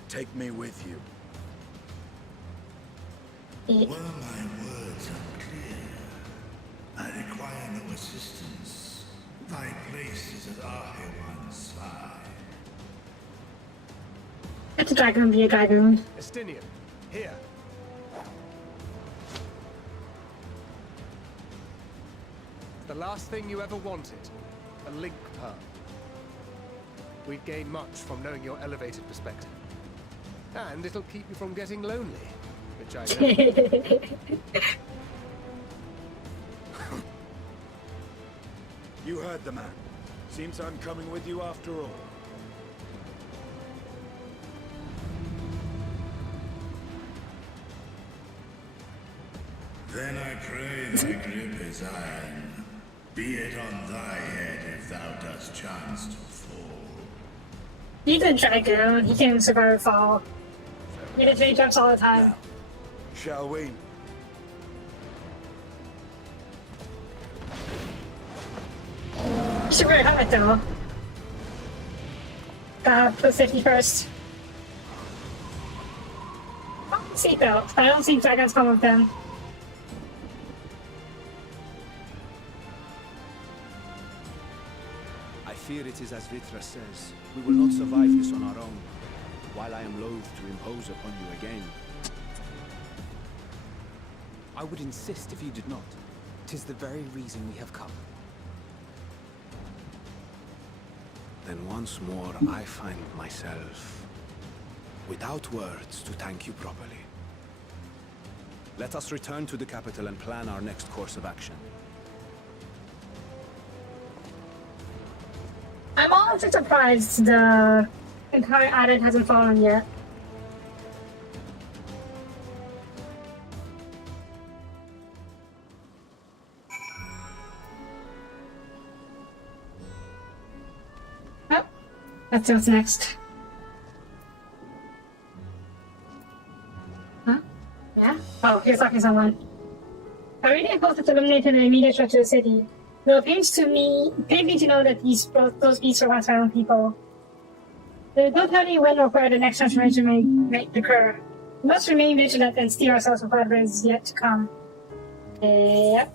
Take me with you. Were my words unclear? I require no assistance. Thy place is at Ahewan's side. Let the dragon be a dragon. Estinian, here. The last thing you ever wanted, a link pearl. We'd gain much from knowing your elevated perspective. And it'll keep you from getting lonely, which I know. You heard the man. Seems I'm coming with you after all. Then I pray thy grip is iron. Be it on thy head if thou dost chance to fall. He's a dragon. He can survive a fall. He gets 3 jumps all the time. Now, shall we? Super helmet though. put safety first. Seatbelt. I don't think dragons come with them. I fear it is as Vitra says. We will not survive this on our own. While I am loath to impose upon you again. I would insist if you did not. 'Tis the very reason we have come. Then once more I find myself without words to thank you properly. Let us return to the capital and plan our next course of action. I'm honestly surprised the entire island hasn't fallen yet. Oh, let's see what's next. Huh? Yeah? Oh, here's talking to someone. I really hope that eliminated the immediate threat to the city. Though it pains me to know that those beasts are once my own people. Don't tell me when or where the next transformation may occur. We must remain vigilant and steer ourselves for whatever is yet to come. Yep.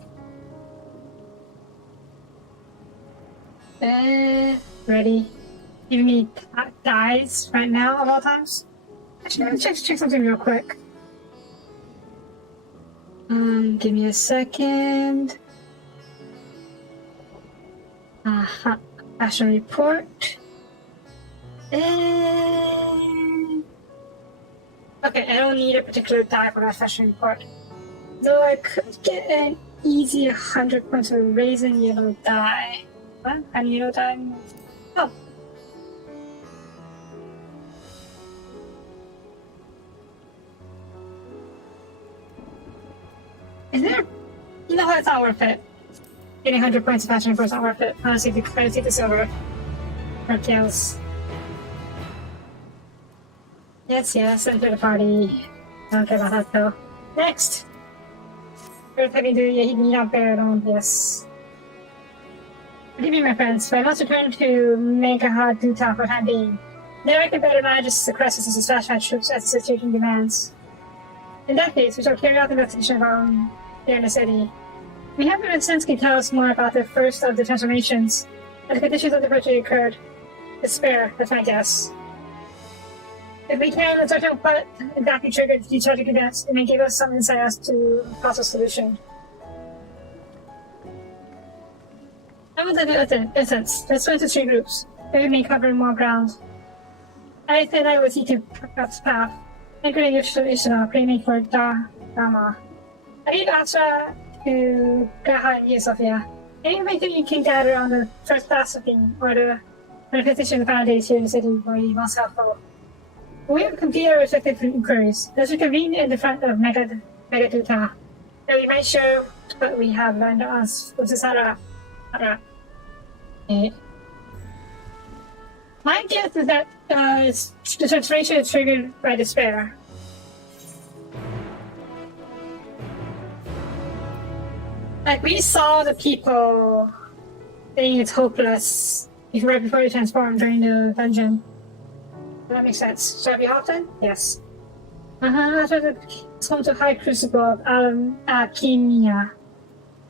Ready. Giving me dies right now of all times. Actually, let me check something real quick. Give me a second. Fashion report. Okay, I don't need a particular die for that fashion report. Though I could get an easy 100 points of raisin yellow die. What? And yellow die? Oh. Is there? You know what? It's not worth it. Getting 100 points of fashion report is not worth it. Honestly, the credit the silver. For kills. Yes, enter the party. I don't care about that though. Next! We're having to heat up there on this. Forgive me, my friends, but I must return to Megaha Duta for the time being. There I can better manage the crisis and dispatch my troops as the situation demands. In that case, we shall carry out the investigation of our own here in the city. We have Sensky tell us more about the first of the transformations, and the conditions of the virtue occurred. Despair, that's my guess. If we can, let's learn what exactly triggered the tragic events. It may give us some insight as to a possible solution. I will do it. Essence. Let's split into 3 groups. Maybe we may cover more ground. I said I would see to Perkup's path. Including Ishina, praying for Dharma. I need Asra to Gaha and Sophia. Anything you can gather on the first philosophy or the manifestation of the foundations here in the city will be most helpful. We have completed our respective inquiries. Let's reconvene in the front of Megaduta. And we might share what we have learned on Susara. My guess is that the transformation is triggered by despair. Like, we saw the people saying it's hopeless right before they transformed during the dungeon. That makes sense. Should I be often? Yes. After the home to High Crucible of Alchemia.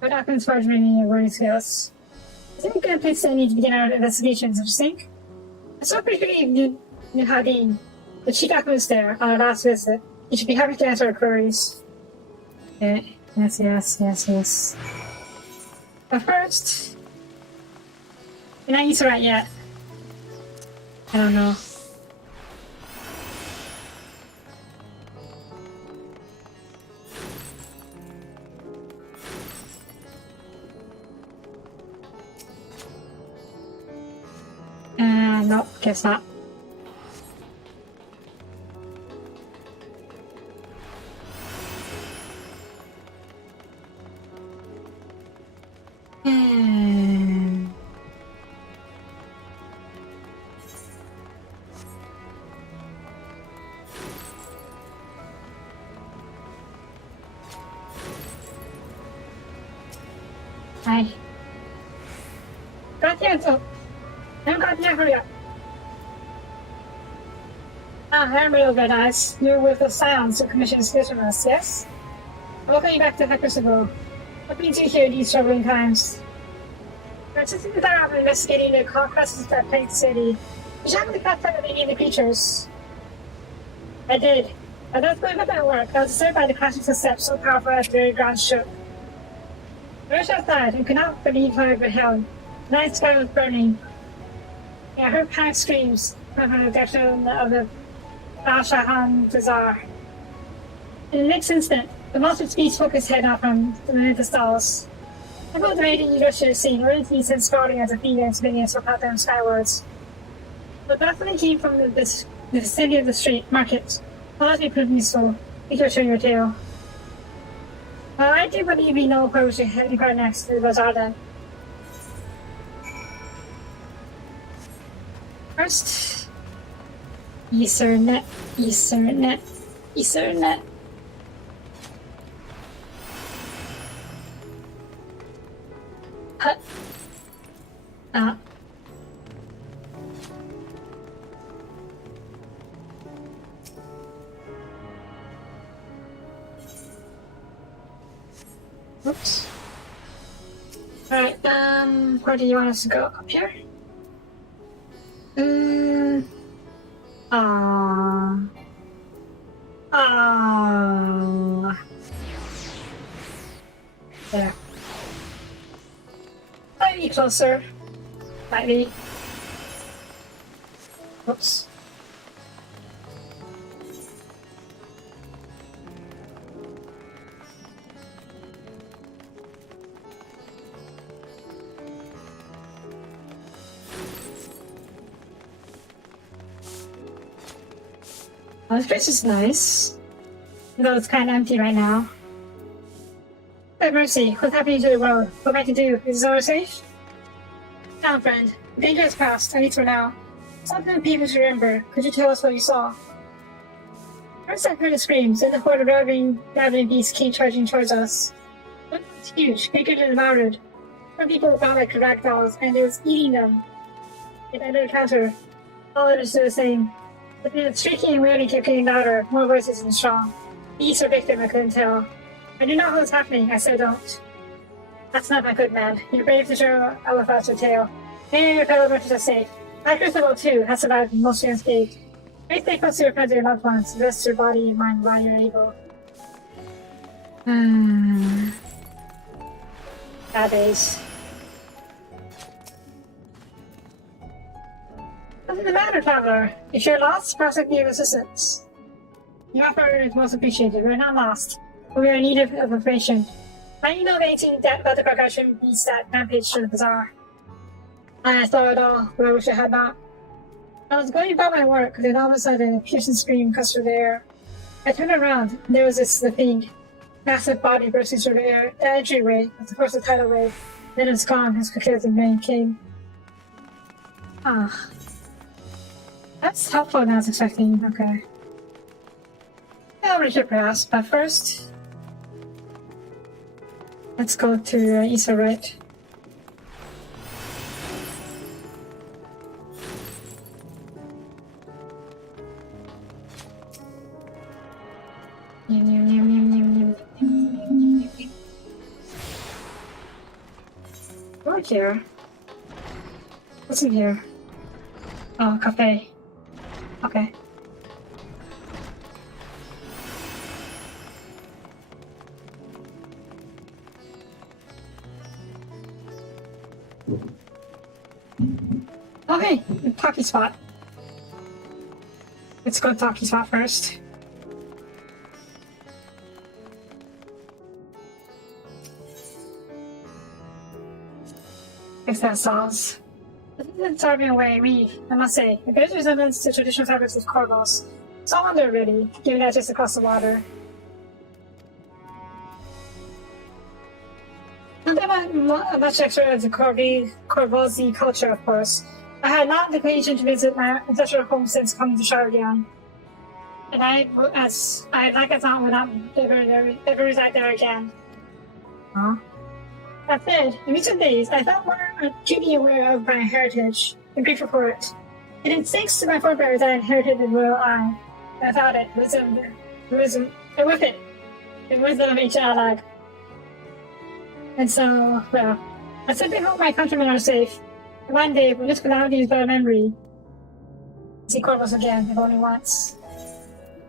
What happens for training and learning skills? I think a good place I need to begin our investigations, don't you think? I saw briefly Nihadin, the chief alchemist there, on our last visit. You should be happy to answer our queries. Okay. Yes. But first, we're not used to that yet. I don't know. Nope, guess not. Hi. Got the answer. Hurry up. Ah, I remember Red Eyes. You were with the Scions who commissioned this from us, yes? I welcome you back to Crucible. What brings you here in these troubling times? Since we started investigating the conquests that plagued the city, did you happen to catch up with any of the creatures? I did. I was going about my work. I was disturbed by the crashing footsteps so powerful that the very ground shook. I rushed outside and could not believe what I beheld. The night sky was burning. I heard panicked screams from the direction of the Al-Shahan Bazaar. In the next instant, the monstrous beast poked its head out from beneath the stalls. I felt the radiant you should have seen, or anything since sprouting as a phoenix beginning to propel them skywards. But that's when they came from the vicinity of the street market. Well, that proved useful. Thank you for showing your tale. Well, I do believe we know where we should head next to the bazaar then. First, Ethernet. Hut. Oops. Alright, where do you want us to go? Up here? There. Might be closer. Might be. Oops. Oh, this place is nice. Though it's kind of empty right now. Have mercy, what's happening to the world? What am I to do? Is Zora safe? Now, friend. The danger has passed, at least for now. Something people should remember. Could you tell us what you saw? First I heard the screams, then the horde of ravening beasts came charging towards us. It was huge, bigger than devoured. Some people found like ragdolls, and it was eating them. It ended a counter. All others did the same. But the shrieking and wailing kept getting louder, more voices and strong. Beast or victim, I couldn't tell. I do not know what's happening, I still don't. That's not my good man. You're brave to show Alaphat's your tale. Many of your fellow merchants are safe. My Crucible, too, has survived mostly unscathed. Please stay close to your friends and your loved ones. Rest your body and mind while you're able. Bad days. What's the matter, traveler? If you're lost, perhaps I can give assistance. Your offer is most appreciated. We're not lost, but we are in need of information. How do you know of anything about the gargantuan beast that rampaged through the bazaar? I saw it all, but I wish I had not. I was going about my work, then all of a sudden a piercing scream cuts through the air. I turned around, and there was the thing. Massive body bursting through the air. The entryway, of course the tidal wave. Then it's gone as quickly as the rain came. Ah. That's helpful than I was expecting. Okay. I'll reach it perhaps, but first... let's go to Issa, right? Over here. What's in here? Oh, cafe. Okay. Okay, talkie spot. Let's go to talkie spot first. If that solves. It's starving away, I must say, a great resemblance to traditional fabrics of corvals. It's all under already, given that just across the water. Not that much extra of the Corvosi culture, of course. I had not the occasion to visit my ancestral home since coming to Shardian. And I, like as not, would not ever reside there again. Huh? That said, in recent days, I felt more acutely aware of my heritage, and grateful for it. And it's thanks to my forebears I inherited the royal eye. Without it, wisdom, and with it, the wisdom of each allied. And so, well, I simply hope my countrymen are safe. And one day, when this calamity is but a memory, see Corvus again, if only once.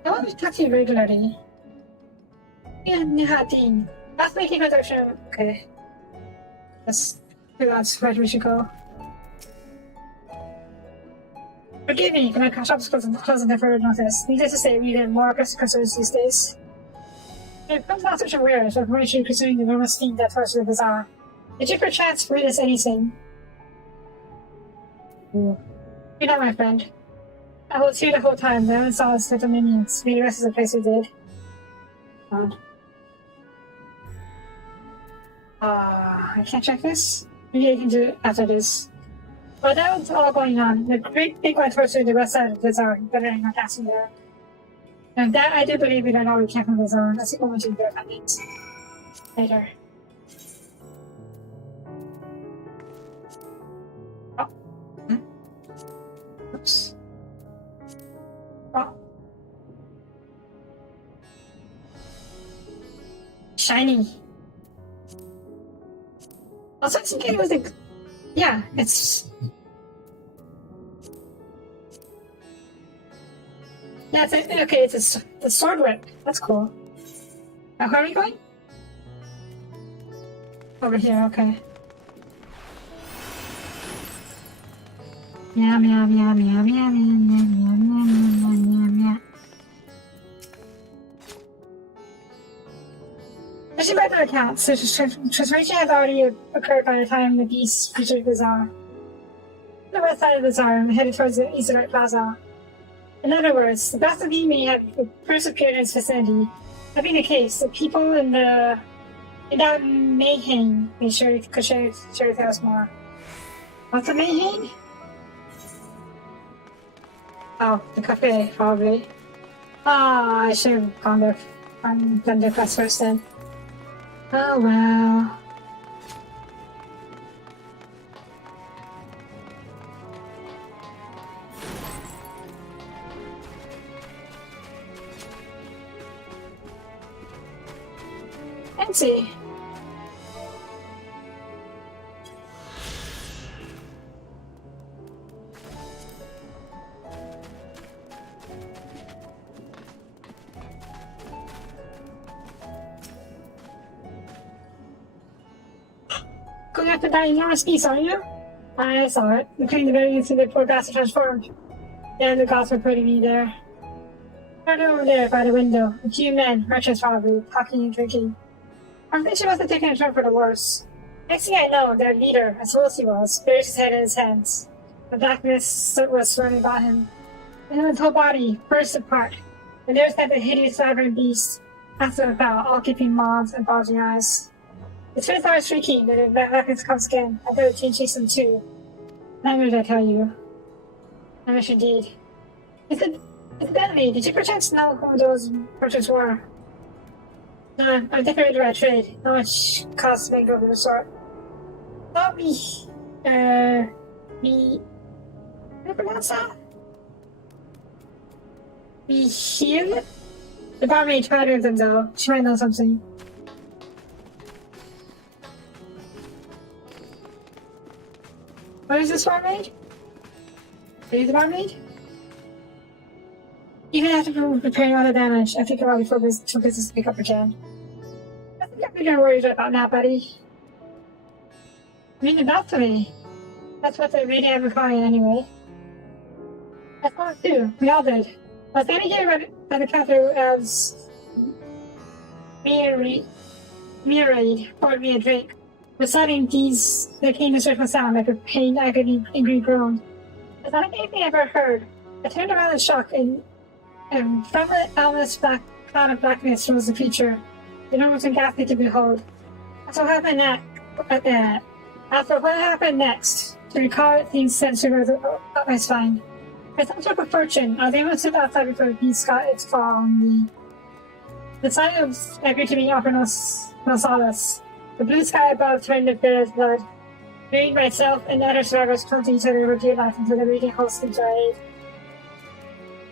I want to talk to you regularly. Yeah, Nihatin. That's making consumption. Okay. That's where we should go. Forgive me, can I catch up close enough for notice? Needless to say, we get more pressing concerns these days. It becomes not such awareness of information concerning the enormous thing that first the bazaar. Did you perchance witness anything? You know, my friend. I was here the whole time, but I haven't saw us little minions. Maybe the rest of the place we did. God. I can't check this? Maybe I can do it after this. But that was all going on. The great big one first to the west side of the bazaar, better not asking there. And that I do believe we don't know we can't from the zone. That's the only thing that I mean. Later. Oh. Oops. Oh. Shiny. Also, I think it was like, yeah, it's. Yeah, it's a sword whip. That's cool. Now, where are we going? Over here, okay. Meow, meow, meow, meow, meow, meow, meow, meow, meow, meow, meow. Judging by their accounts, transformation has already occurred by the time the beast reached the bazaar. On the west side of the bazaar, and headed towards the Eastern Plaza. In other words, the best of you may have first appeared in its vicinity. That being the case, the people in that Mayhain could share with us more. What's a Mayhain? Oh, the cafe, probably. Ah, I should have gone there. Done the quest first then. Oh well. Fancy. Going after that enormous beast, are you? I saw it. Including the very instant the poor bastard transformed. Yeah, the gods were putting me there. Right over there by the window, a few men, merchants probably, talking and drinking. I'm thinking she must have taken a turn for the worse. Next thing I know, their leader, as well as he was, buries his head in his hands. The blackness was swirling about him. And his whole body burst apart. And there sat the hideous sovereign beast, after about, all keeping mobs and bulging eyes. His face started shrieking, and the blackness comes again. I thought it chased him too. Nightmares, I tell you. Nightmares indeed. Incidentally, did you perchance know who those merchants were? No, I'm decorated by trade. How much costs to make over the sort? Soapie. How do you pronounce that? Michiel? The barmaid tried with them though. She might know something. What is this barmaid? Are you the barmaid? Even after repairing all the damage, I think about before business to pick up again. I think I'm gonna worry about now, buddy. I mean, about to me. That's what they really have required anyway. I thought too. We all did. I was standing here by the counter as Miraid poured me a drink. Reciting these, there came a certain sound like a pained, agony, angry groan. It's not like anything I've ever heard. I turned around in shock, and from the ominous black cloud of blackness rose the creature. Enormous and ghastly to behold. That's what happened after what happened next, to recall it, things sent shivers up my spine. I thought of a fortune. I was able to sit outside before the beast got its fall on me. The sight of agreed to me offered no solace. The blue sky above turned to bear's blood. Reading by itself and the other survivors clung to each other with dear life until the reading host died.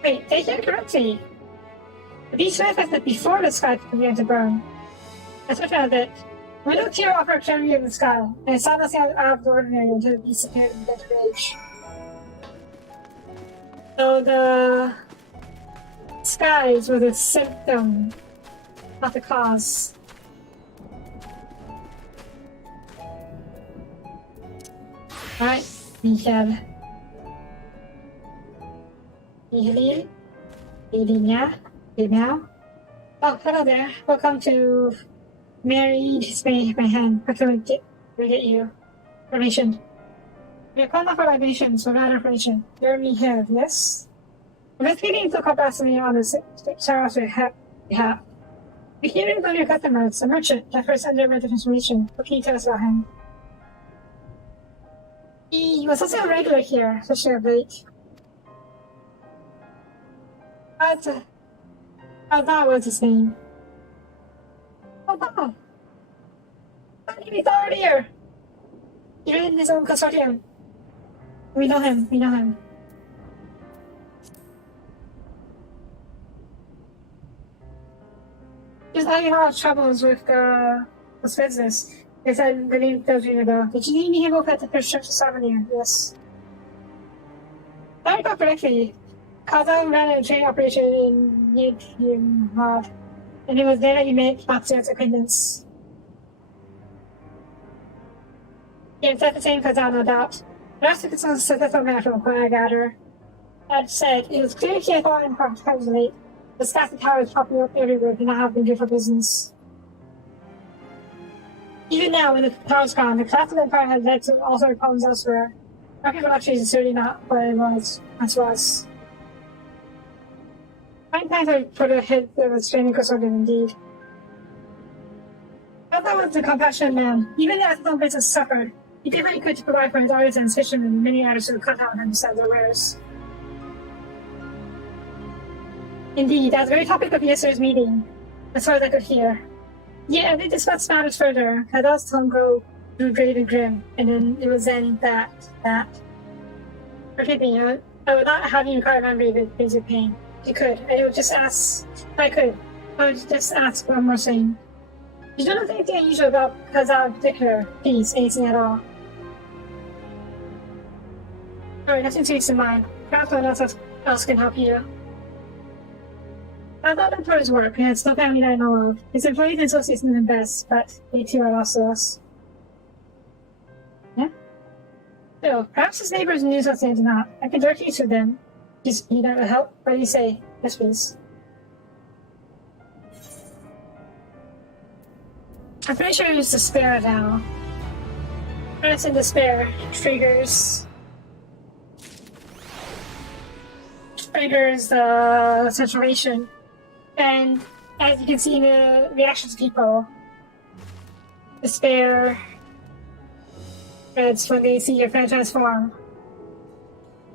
Wait, they hear correctly. The beast manifested before the sky began to burn. I switched out a bit. We looked here off our cherry in the sky, and I saw nothing out of the ordinary until the beast appeared and began to rage. So the skies were the symptom, not the cause. Alright, Michael. Michael? Lilia? Female? Oh, hello there. Welcome to Married Spain my hand. How can we get you? Information. We are calling off our libations for that information. You're me here, yes? Investigating the capacity on the Sarah's behalf. We hear about your customer. It's a merchant that first underwent the transformation. What can you tell us about him? He was also a regular here, especially of late. But I thought was his name. Oh no! He's already here! He's in his own consortium. We know him, we know him. He's having a lot of troubles with his business. They said the name does ring a bell. Did you need me able at the first church of Souvenir? Yes. If I recall correctly, Kazan ran a trading operation in Yidhimad, and it was there that you made Matsu's acquaintance. Yeah, it's not the same Kazan, no doubt. The rest of it was a successful man from what I gather. That said, it was clear he had fallen times late. The staff and towers popping up everywhere did not have been good for business. Even now, when the power's gone, the collapse of the empire has led to all sorts of problems elsewhere. Market for luxuries is certainly not what it once was. Fine times for the head of a straining consortium, indeed. I thought was a compassionate man. Even as his own business suffered, he did what he could to provide for his artisans, fishermen, and many others who cut out him to sell their wares. Indeed, that was the very topic of yesterday's meeting, as far as I could hear. Yeah, they discussed matters further. Kada's tongue grew grave and grim, and then it was then that. Forgive me, I would not have you require memory with things of pain. If you could, I would just ask. I would just ask one more thing. You don't know anything unusual about Kaza in particular, please, anything at all. Alright, nothing takes in mind. Perhaps someone else can help you. I thought for his work, and it's no family that I know of. His employees and associates know him best, but they too are lost to us. Yeah? So, perhaps his neighbors knew something do not. I can direct you to them. Just need that help? What do you say? Yes, please. I'm pretty sure it's despair now. Press in despair triggers the saturation. And as you can see in the reactions of people, despair spreads when they see your friend transform.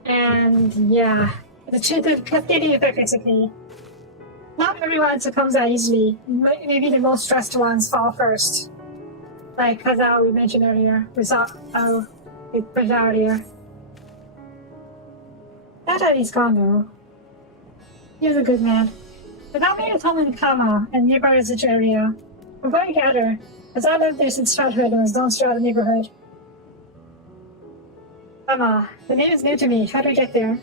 And yeah, the cascading effect basically. Not everyone succumbs that easily. Maybe the most stressed ones fall first. Like Kazao we mentioned earlier. We saw how it put out earlier. That he's gone though. He was a good man. Without me, I told him Kama and nearby residential area. I'm going to gather, as I lived there since childhood and was known throughout the neighborhood. Kama, the name is new to me. How do I get there?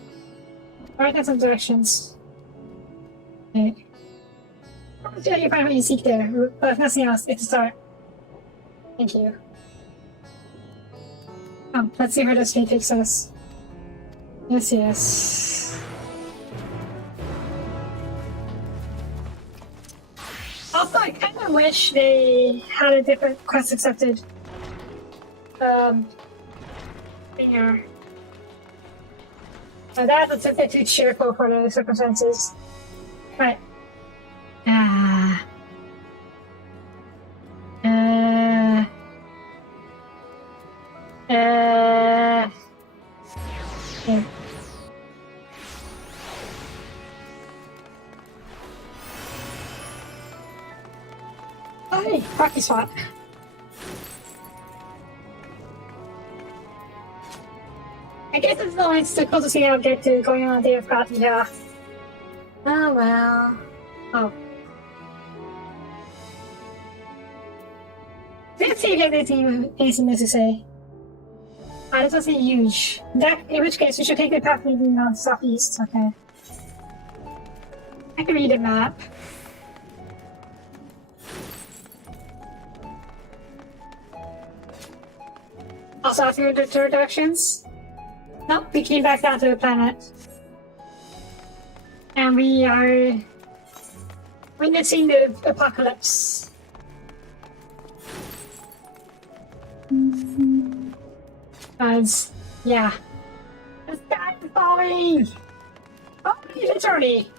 I'll write down some directions. Okay. I'll see how you find what you seek there, but if nothing else, it's a start. Thank you. Let's see where this fate takes us. Yes. Also, I kind of wish they had a different quest accepted. Thinger. That was a bit too cheerful for the circumstances. Right. Yeah. Oh, hey, hockey swap. I guess it's always the closest thing I'll get to going on a day of cotton, yeah. Oh well. Oh. Let's see if you have anything to say. This was huge. In which case, we should take the path leading on southeast. Okay. I can read a map. Also, after the directions. Nope, we came back down to the planet. And we are witnessing the apocalypse. Because, yeah. The sky is falling! Oh, literally!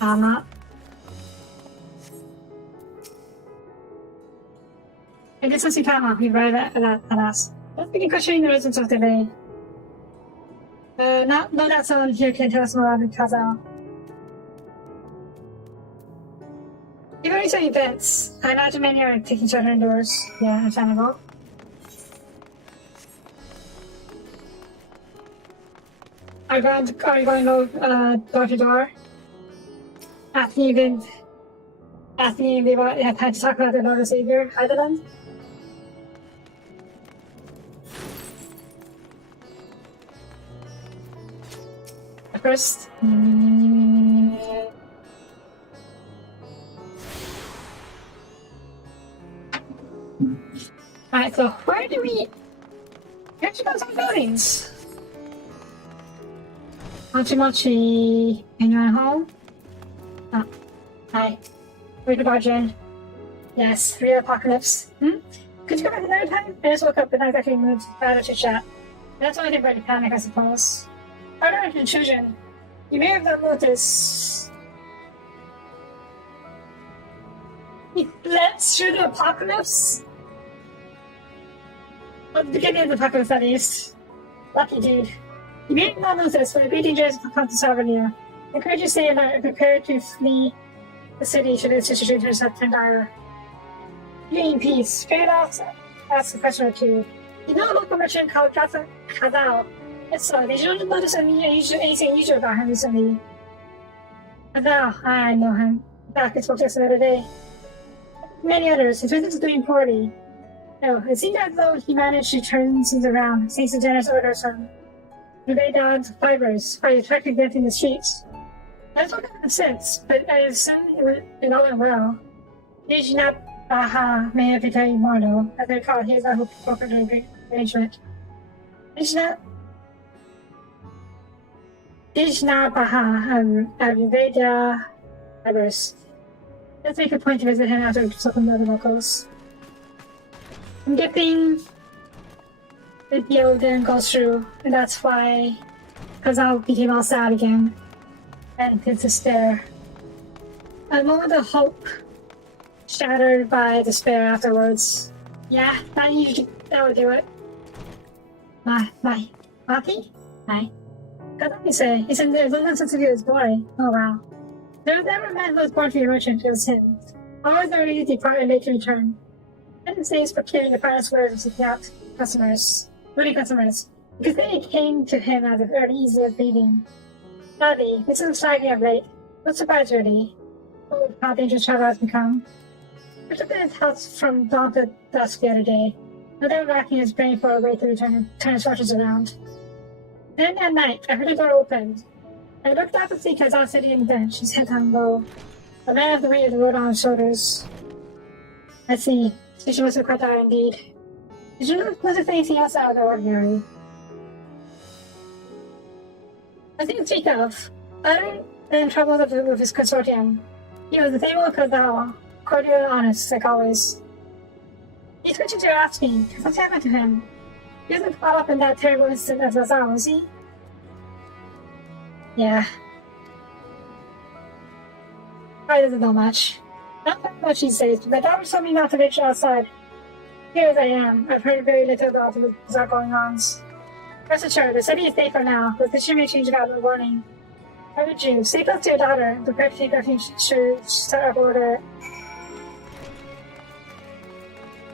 Not. And this is Ikama, we arrive at us. Let's begin questioning the reasons of the day. No doubt someone here can tell us more about Kazao. You've already said events. I imagine many are taking each other indoors. Yeah, understandable. Are you going door to door? Asking if they have had to talk about their Lord and Savior, Heideland? First, alright, so where do we actually go some buildings? Mochi, anyone home? Oh, hi. We're the Guardian. Yes, real apocalypse. Could you come back another time? I just woke up and I got moved out of chat. That's why I didn't really panic, I suppose. Pardon an intrusion. You may have not noticed. He lets through the apocalypse? Well, the beginning of the apocalypse, at least. Lucky dude. You may have not noticed, but the beating dangers will come to Salvania. I encourage you to stay alert and prepare to flee the city should the situation turn dire. You in peace. Straight out, ask a question or two. You know a local merchant called Kazao? If so, did you notice anything unusual about him recently? Kazao, I know him. In fact, I spoke to us the other day. Many others, his business is doing poorly. No, it seemed as though he managed to turn things around, thanks to generous orders from lay down fibers by attracting death in the streets. That's what kind of sense, but I assume it all went well. Dijna Baha may have become immortal, as I recall he is a broken arrangement. Dijna Baha Ayurveda fibers. Let's make a point to visit him after consulting the other locals. I'm guessing the deal didn't go through, and that's why Kazao became all sad again and in despair. A moment of hope shattered by despair afterwards. Yeah, that would do it. Bye. Mati? Hi. What did he say? He said there's no sense of his boy. Oh wow. There was never a man who was born to be a merchant, it was him. Always already depart and late to return. I didn't say he's procuring the finest wares and seeking out willing customers, because they came to him as early easy as bathing. Sadly, this is flagging of late. Not surprised really. Oh, how dangerous travel has become. I took his house from dawn to dusk the other day. No doubt racking his brain for a way to turn his fortunes around. Then at night, I heard the door opened. I looked out to see Kazan sitting in the bench, his head hung low. A man of the weight of the world on his shoulders. I see. She must have quite dire indeed. Did you notice anything else out of the ordinary? I think Chekhov, other than trouble with his consortium, he was the same old Kazao, cordial and honest, like always. These questions you're asking, what's happened to him? He wasn't caught up in that terrible incident of Lazar, was he? Yeah. Probably doesn't know much. Not that much these days, but my daughter told me not to venture outside. Here as I am, I've heard very little about the bizarre going-ons. Rest assured, the city is safe for now, but the may change about in the morning. How would you? Stay close to your daughter. The refuge should start up order.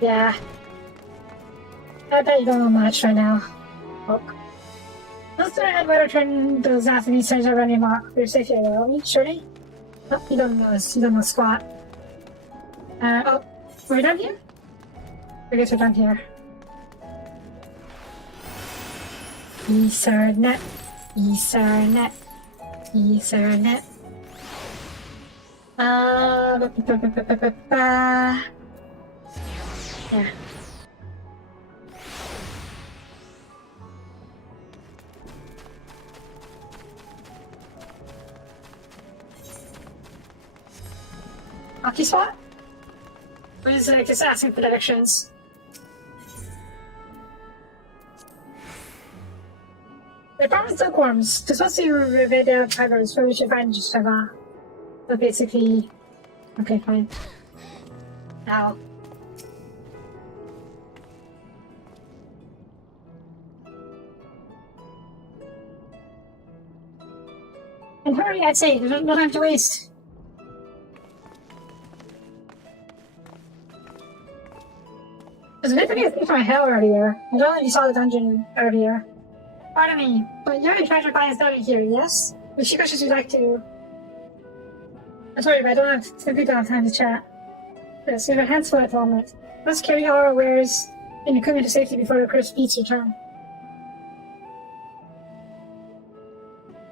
Yeah. I bet you don't know much right now. Oh. Let's I'd better turn those athletes are already marked for safety, will you, surely? Oh, you don't know this. You don't know squat. Oh, we're done here? I guess we're done here. Ethernet. Ethernet. Ethernet. Yeah. Hockey spot? Or is it just asking for directions? They're probably silkworms. They're supposed to be rid fibers, so we should find just so basically... Okay, fine. Ow. And hurry, I'd say. There's no time to waste. There's a bit of a from hell earlier. I don't know if you saw the dungeon earlier. Pardon me, but you're in charge of buying stuff here, yes? Which questions you'd like to... I'm sorry, but I don't have time to chat. Yes, we have a hands full at the moment. Let's carry all our wares and equipment to safety before the crisp beats return.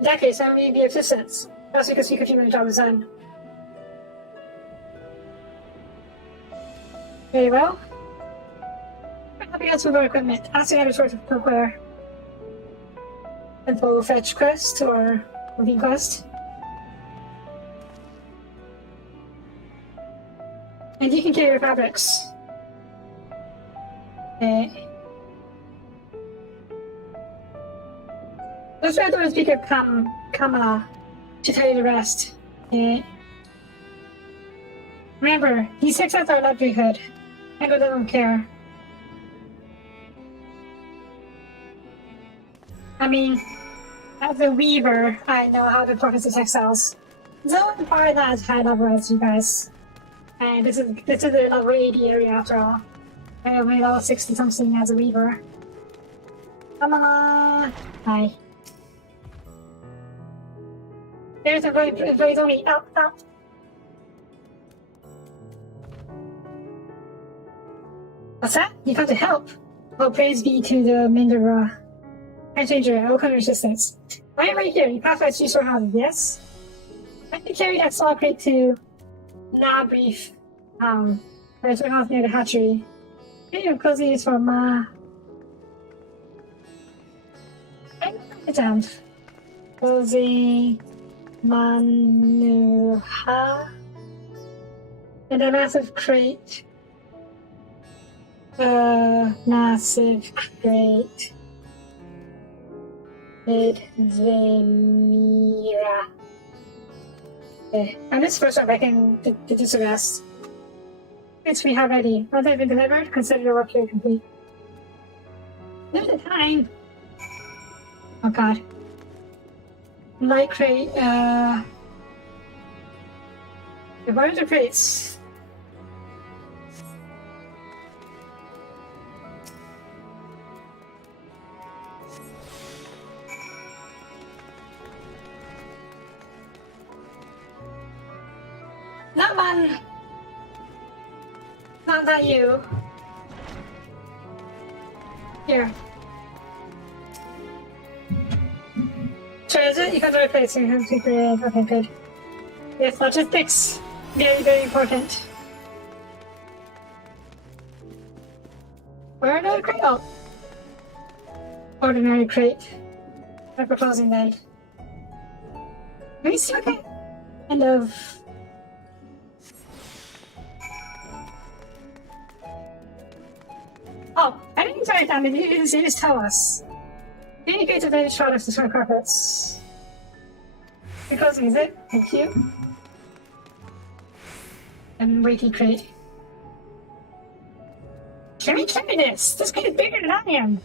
In that case, I may be of assistance. Perhaps we could speak with you when the job is done. Very well. Helping us with our equipment. Asking every sort of cookware. Simple fetch quest or moving quest. And you can carry your fabrics. Okay. Let's try to speak of Kamala to tell you the rest. Okay. Remember, these six our livelihood. I don't care. I mean, as a weaver, I know how to process the textiles. It's only part that is high level as you guys. And this is a level 80 area after all. I have made level 60 something as a weaver. Come on! Hi. There's a very only out. What's that? You come to help. Well, praise be to the Mindera. I change your welcome your assistance. I am right here. You pass by 3 storehouses, yes? I can carry that small crate to Nabrief, there's a house near the hatchery. Maybe your cozy is for Ma. It's Cozy Manuha. And a massive crate. Massive crate. With Zemira. Okay, and this first one I can do the rest. It's we have ready. Once they've been delivered, consider your work here complete. There's the time. Oh god. Light crate, where are the crates? Not one. Not that you. Here. Treasure, you got the right place. You have to create. Okay, good. Yes, logistics. Very, very important. Where another crate? Oh. Ordinary crate. For closing day. Are you still okay? End of. Oh, I didn't write down. Maybe you didn't see this. Tell us. Indicate the finished products to smart carpets. Because is it? Thank you. And weighty crate. Can we carry this? This crate is bigger than I am.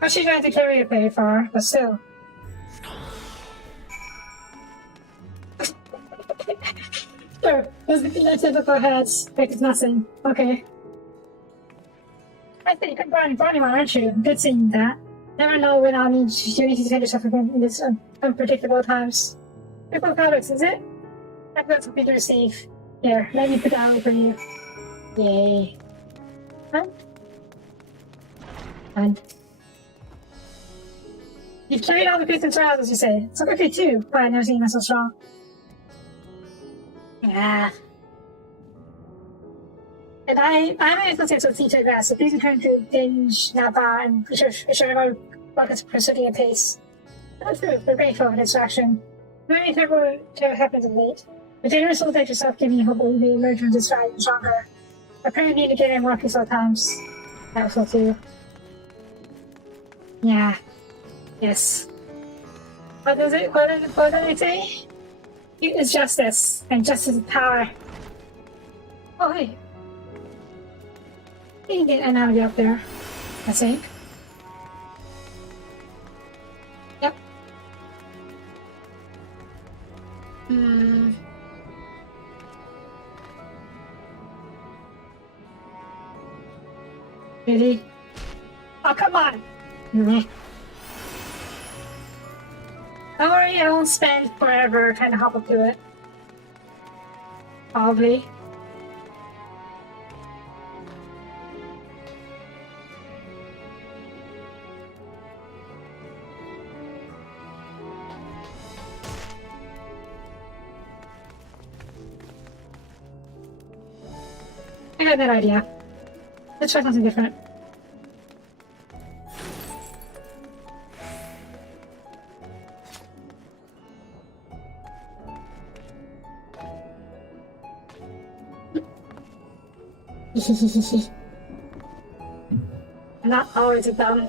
Well, she's going to carry it very far, but still. Sure, those are the typical heads. Like it's nothing. Okay. I think you're a Bonnie one, aren't you? Good seeing that. Never know when I'll need you need to defend yourself again in this unpredictable times. Triple products, is it? I've got something to receive. Here, let me put that over you. Yay. Huh? And you've carried all the Christian trials, as you say. So quickly too. Why I've never seen you so strong. Yeah. And I'm associated with teacher grass, so please return to Dinge, Napa, and assure everyone welcome to proceeding at pace. That's true, we're grateful for the distraction. Very terrible to have happened of late. The generous soul like yourself giving you hope that you may emerge from this fight stronger. Apparently need to get in more peaceful times. That so too. Yeah. Yes. What does it what did it say? It is justice, and justice is power. Oh hey. You can get an analogy up there, I think. Yep. Really? Oh, come on! Don't worry, I won't spend forever trying to hop up to it. Probably. I got that idea. Let's try something different. I'm not always a dumb.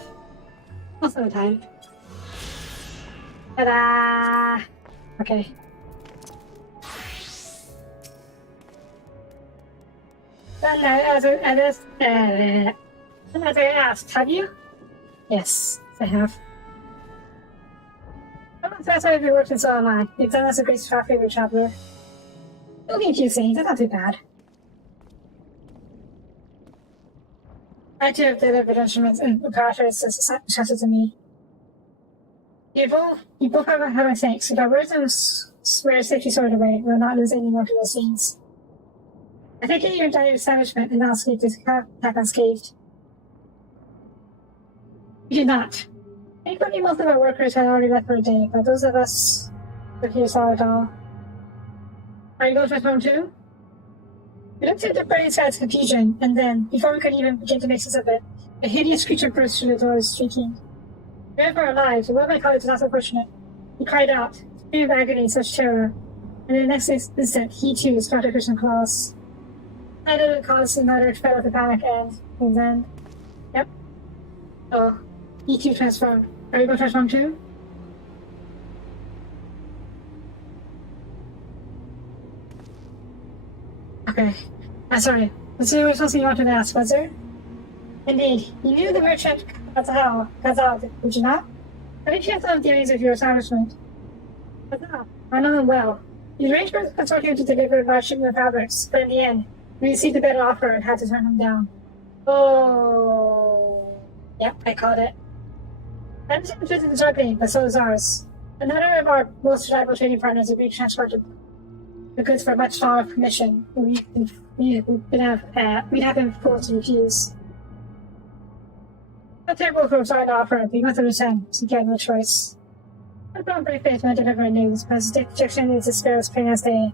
Most of the time. Ta-da! Okay. As I asked, have you? Yes, I have. Oh, that's why we worked in so am I. You've done us a great for our favorite traveler. Don't need you saying, that's not too bad. I too have delivered instruments and preparatories entrusted to me. You both have my thanks. If our words and swear safety sorted away, we'll not lose any more to the scenes. I think your entire establishment and escape this attack unscathed. We did not. Thankfully, most of our workers had already left for a day, but those of us who here saw it all. Are you going to home too? We looked into Burning Sky's confusion, and then, before we could even begin to make sense of it, a hideous creature burst through the doors, shrieking. We ran for our lives, but one of my colleagues was not so fortunate. He cried out, screaming of agony and such terror, and in the next instant, he too was caught in Christian claws. I didn't cause the matter to fed with the panic, and then, yep. Oh, he too transformed. Are you going to transform too? Okay. I'm sorry. Was there something you wanted to ask, was there? Indeed. You knew the merchant Gazal, did you not? How did you have some of the areas of your establishment? Gazal. I know him well. He arranged for the consortium to deliver a large shipment of fabrics, but in the end, we received a better offer and had to turn him down. Oh. Yep, I caught it. I'm just interested in struggling, but so is ours. Another of our most reliable trading partners agreed to transport the goods for a much smaller commission. We'd have been forced to refuse. Not terrible for sorry to offer, but you must understand, so you had no choice. I've grown brave faith when delivering news, but his dejection is despair as plain as day.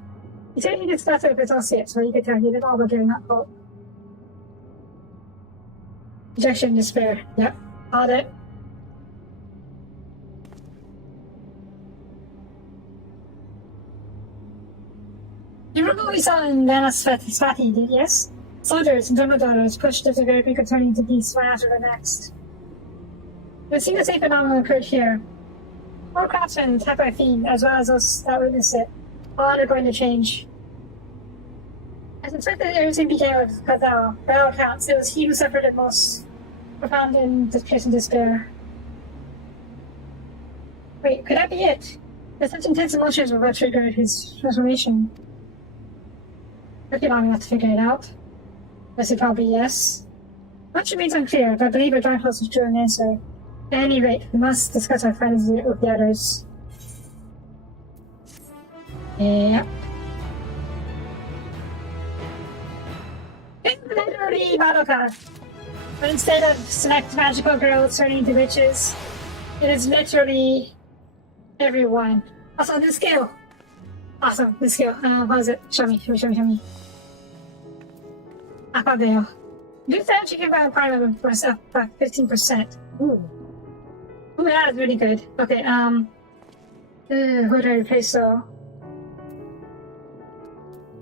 He said he discussed it with his associates, where you could tell he did all but giving up hope. Dejection and despair. Yep, called it. You remember what we saw in Lana Svati, yes? Soldiers and dromedars pushed as a very quick turning into beasts one after the next. We've seen the same phenomenon occurred here. More craftsmen attacked by fiend, as well as those that witnessed it, all undergoing the change. I suspect that everything began with Gazal. By all accounts, it was he who suffered the most profound and despair. Wait, could that be it? That such intense emotions were what triggered his transformation. Took you long enough to figure it out. I said probably yes. Much remains unclear, but I believe a giant house is true an answer. At any rate, we must discuss our findings with the others. Yeah. It's literally Madoka. But instead of select magical girls turning into witches, it is literally everyone. Also, new skill. Awesome, new skill. What is it? Show me. Aquavale. New damage you can buy a part of it plus up by 15%. Ooh, that is really good. Okay, who do I replace though?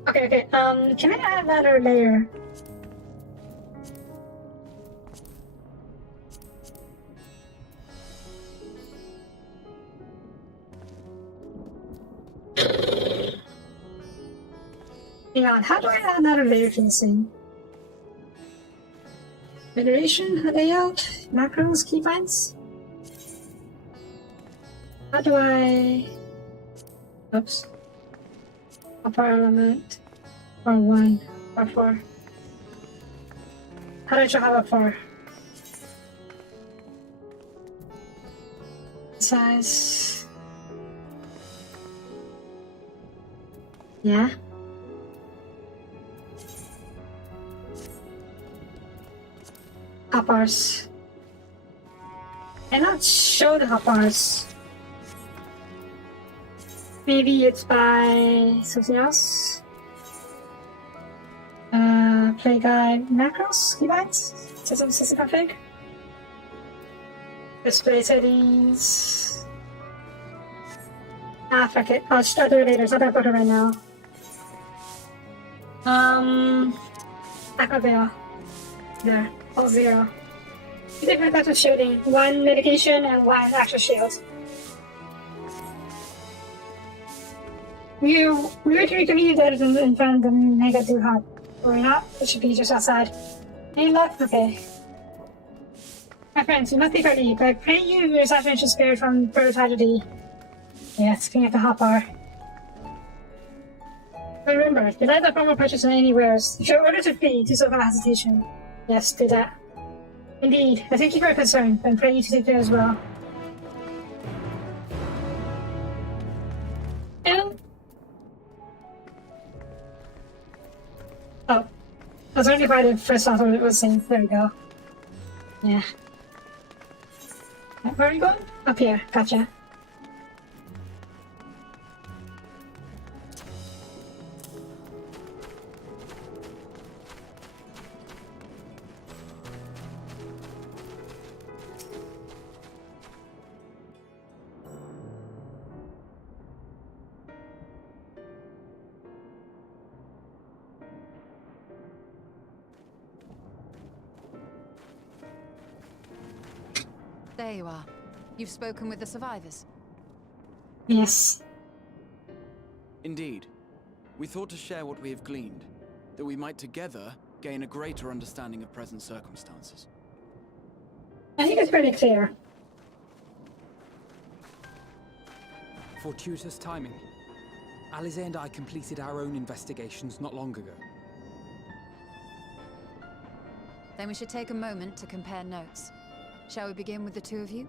Okay, can I add another layer? Hang on, how do I add another layer to this thing? Federation, layout, macros, keybinds? How do I... Oops. Upper element. Or 1. Or 4. How do I draw up 4? Size... Yeah? Hoppers. Cannot show the hoppers. Maybe it's by something else. Play guide macros, keybinds, system config. Display settings. Fuck it. I'll start it later, so I'll put it right now. Aquavale. There. All 0. You take that with shielding. 1 medication and 1 actual shield. You literally convenient that in front of the mega too hot. Or not, it should be just outside. Any luck? Okay. My friends, you must be ready, but I pray your reception should spare from further tragedy. Yes, clean up the hot bar. But remember, if you like the promo purchase on any wares, if your orders are free, do so without hesitation. Yes, do that. Indeed, I thank you for your concern, and pray you to take care as well. And... Oh. I was already by the first thought what it was saying. There we go. Yeah. Where are we going? Up here. Gotcha. There you are. You've spoken with the survivors? Yes. Indeed. We thought to share what we have gleaned, that we might together gain a greater understanding of present circumstances. I think it's pretty clear. Fortuitous timing. Alize and I completed our own investigations not long ago. Then we should take a moment to compare notes. Shall we begin with the two of you?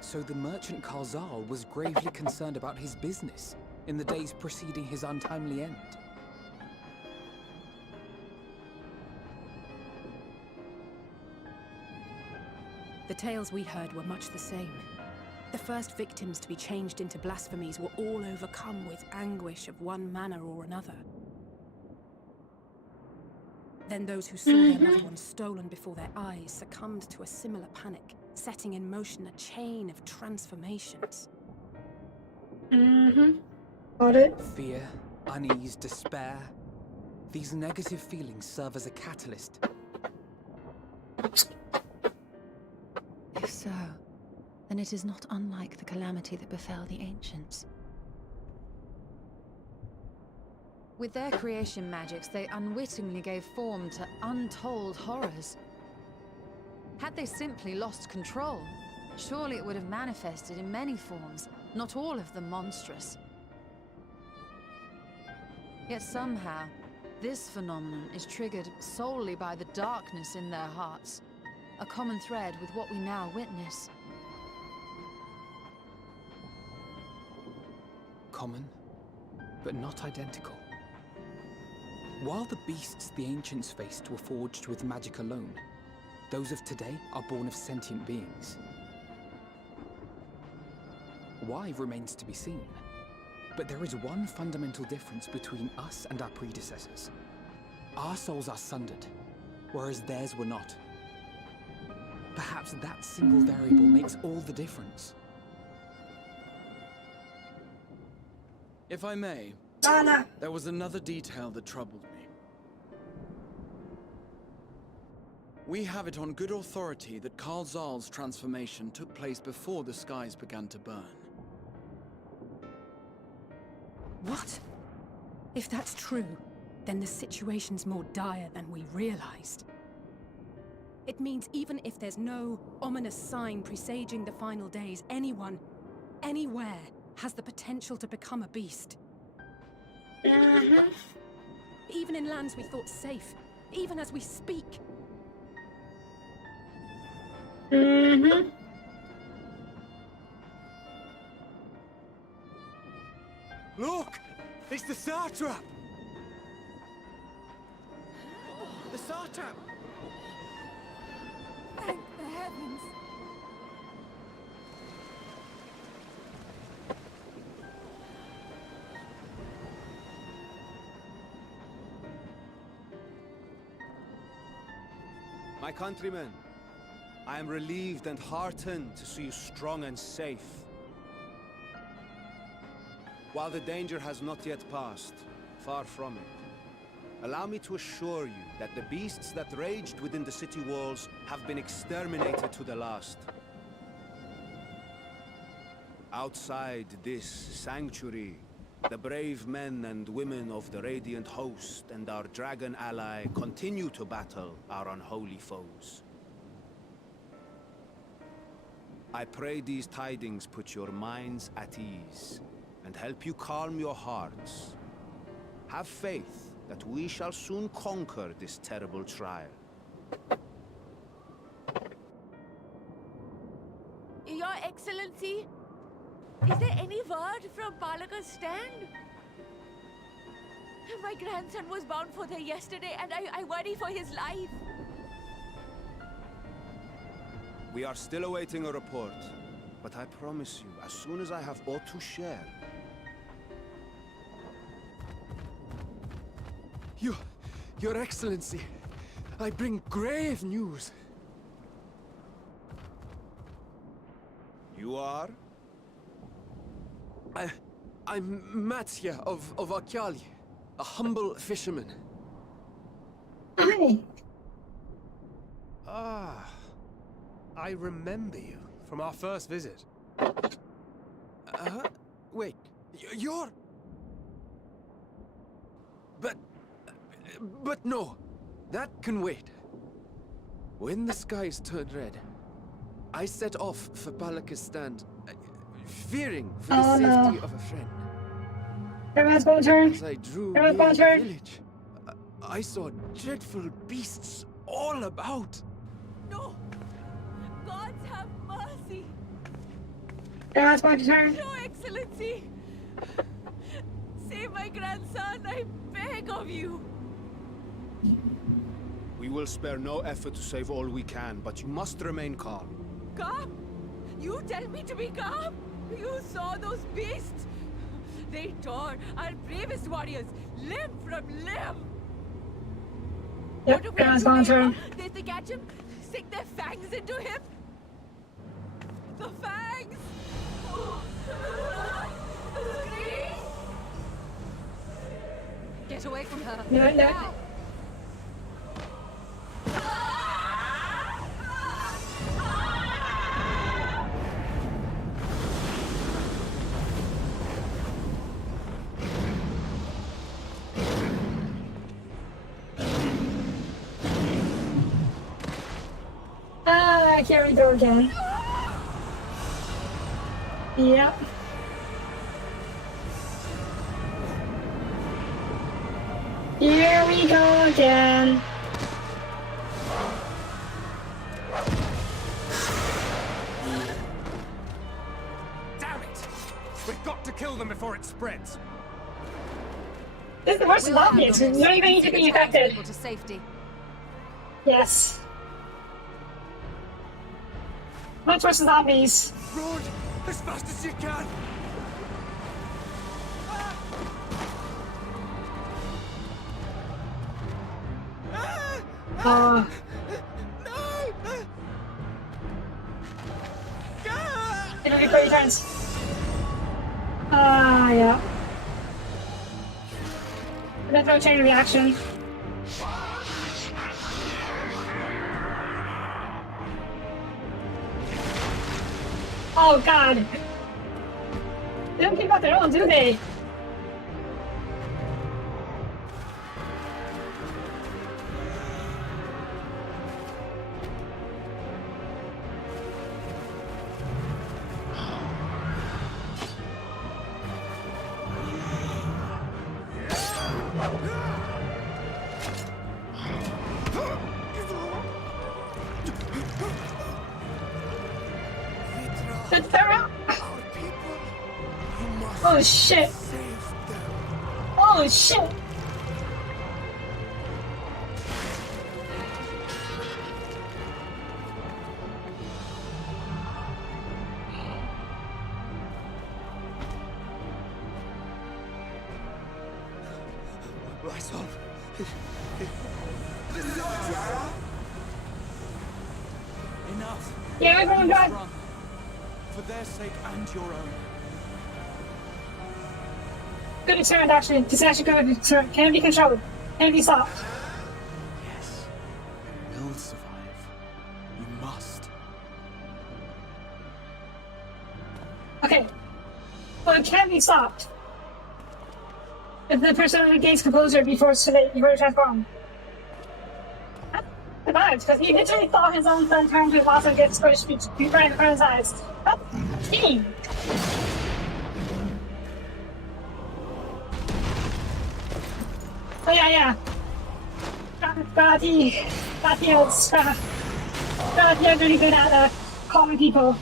So the merchant Karzal was gravely concerned about his business in the days preceding his untimely end. The tales we heard were much the same. The first victims to be changed into blasphemies were all overcome with anguish of one manner or another. Then those who saw their loved ones stolen before their eyes succumbed to a similar panic, setting in motion a chain of transformations. Got it. Fear, unease, despair. These negative feelings serve as a catalyst. If so, then it is not unlike the calamity that befell the ancients. With their creation magics, they unwittingly gave form to untold horrors. Had they simply lost control, surely it would have manifested in many forms, not all of them monstrous. Yet somehow, this phenomenon is triggered solely by the darkness in their hearts, a common thread with what we now witness. Common, but not identical. While the beasts the ancients faced were forged with magic alone, those of today are born of sentient beings. Why remains to be seen, but there is one fundamental difference between us and our predecessors. Our souls are sundered, whereas theirs were not. Perhaps that single variable makes all the difference. If I may, there was another detail that troubled me. We have it on good authority that Karl Zahl's transformation took place before the skies began to burn. What? If that's true, then the situation's more dire than we realized. It means even if there's no ominous sign presaging the final days, anyone, anywhere, has the potential to become a beast. Even in lands we thought safe, even as we speak. Look! It's the Satrap! The Satrap! Thank the heavens! My countrymen, I am relieved and heartened to see you strong and safe. While the danger has not yet passed, far from it, allow me to assure you that the beasts that raged within the city walls have been exterminated to the last. Outside this sanctuary, the brave men and women of the Radiant Host and our dragon ally continue to battle our unholy foes. I pray these tidings put your minds at ease and help you calm your hearts. Have faith that we shall soon conquer this terrible trial. Your Excellency, is there any word from Balaka's stand? My grandson was bound for there yesterday, and I worry for his life. We are still awaiting a report, but I promise you, as soon as I have aught to share... Your Excellency, I bring grave news. You are? I'm Matsya of Akyali, a humble fisherman. Hi. Ah, I remember you from our first visit. Wait, you're... But no, that can wait. When the skies turned red, I set off for Balaka's stand, fearing for the safety of a friend. Everyone's going to turn. As I drew Everyone's near going the to turn. village, I saw dreadful beasts all about. No! Gods have mercy! Everyone's going to turn. Your Excellency! Save my grandson, I beg of you! We will spare no effort to save all we can, but you must remain calm. Calm? You tell me to be calm? You saw those beasts? They tore our bravest warriors limb from limb! Yep, everyone's going to turn. Did they catch him? Stick their fangs into him? The fangs! Scream! Get away from her. No, no. Now. fuck, here we go again. Yep. Here we go again. Damn it! We've got to kill them before it spreads. This is the worst zombies. You don't even need to be infected. People to safety. Yes. Much worse zombies. Run as fast as you can. It'll be 30 turns. Yeah. I'm gonna throw a chain reaction. Oh god! They don't keep out their own, do they? Oh shit! Oh shit! Rise up. Enough. Yeah, everyone drive! For their sake and your own. Good deterrent action. This action can be controlled. Can be stopped. Yes. You will survive. You must. Okay. Well, it can be stopped. If the person gains composure before it's too late, before you transform. Survived, because he literally saw his own son turn to his boss and get squished right in front of his eyes. That's team. Oh yeah. Scotty is really good at calming people.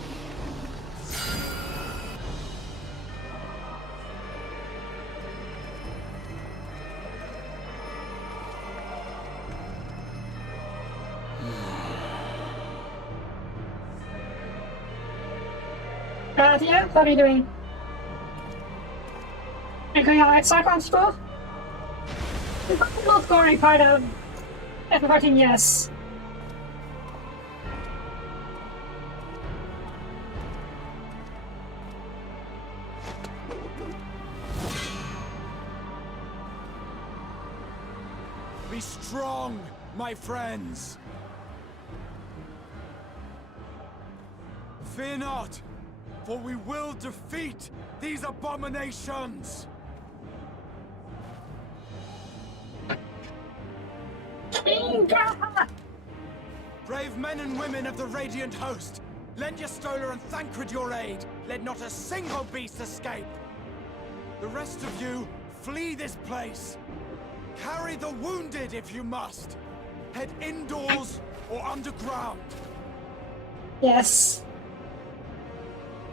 Yeah, what are you doing? Are you going on XIV school? The most gory part of FF14, yes. Be strong, my friends. Fear not, for we will defeat these abominations. Brave men and women of the Radiant Host, lend your Stola and Thancred your aid. Let not a single beast escape. The rest of you, flee this place. Carry the wounded if you must. Head indoors or underground. Yes.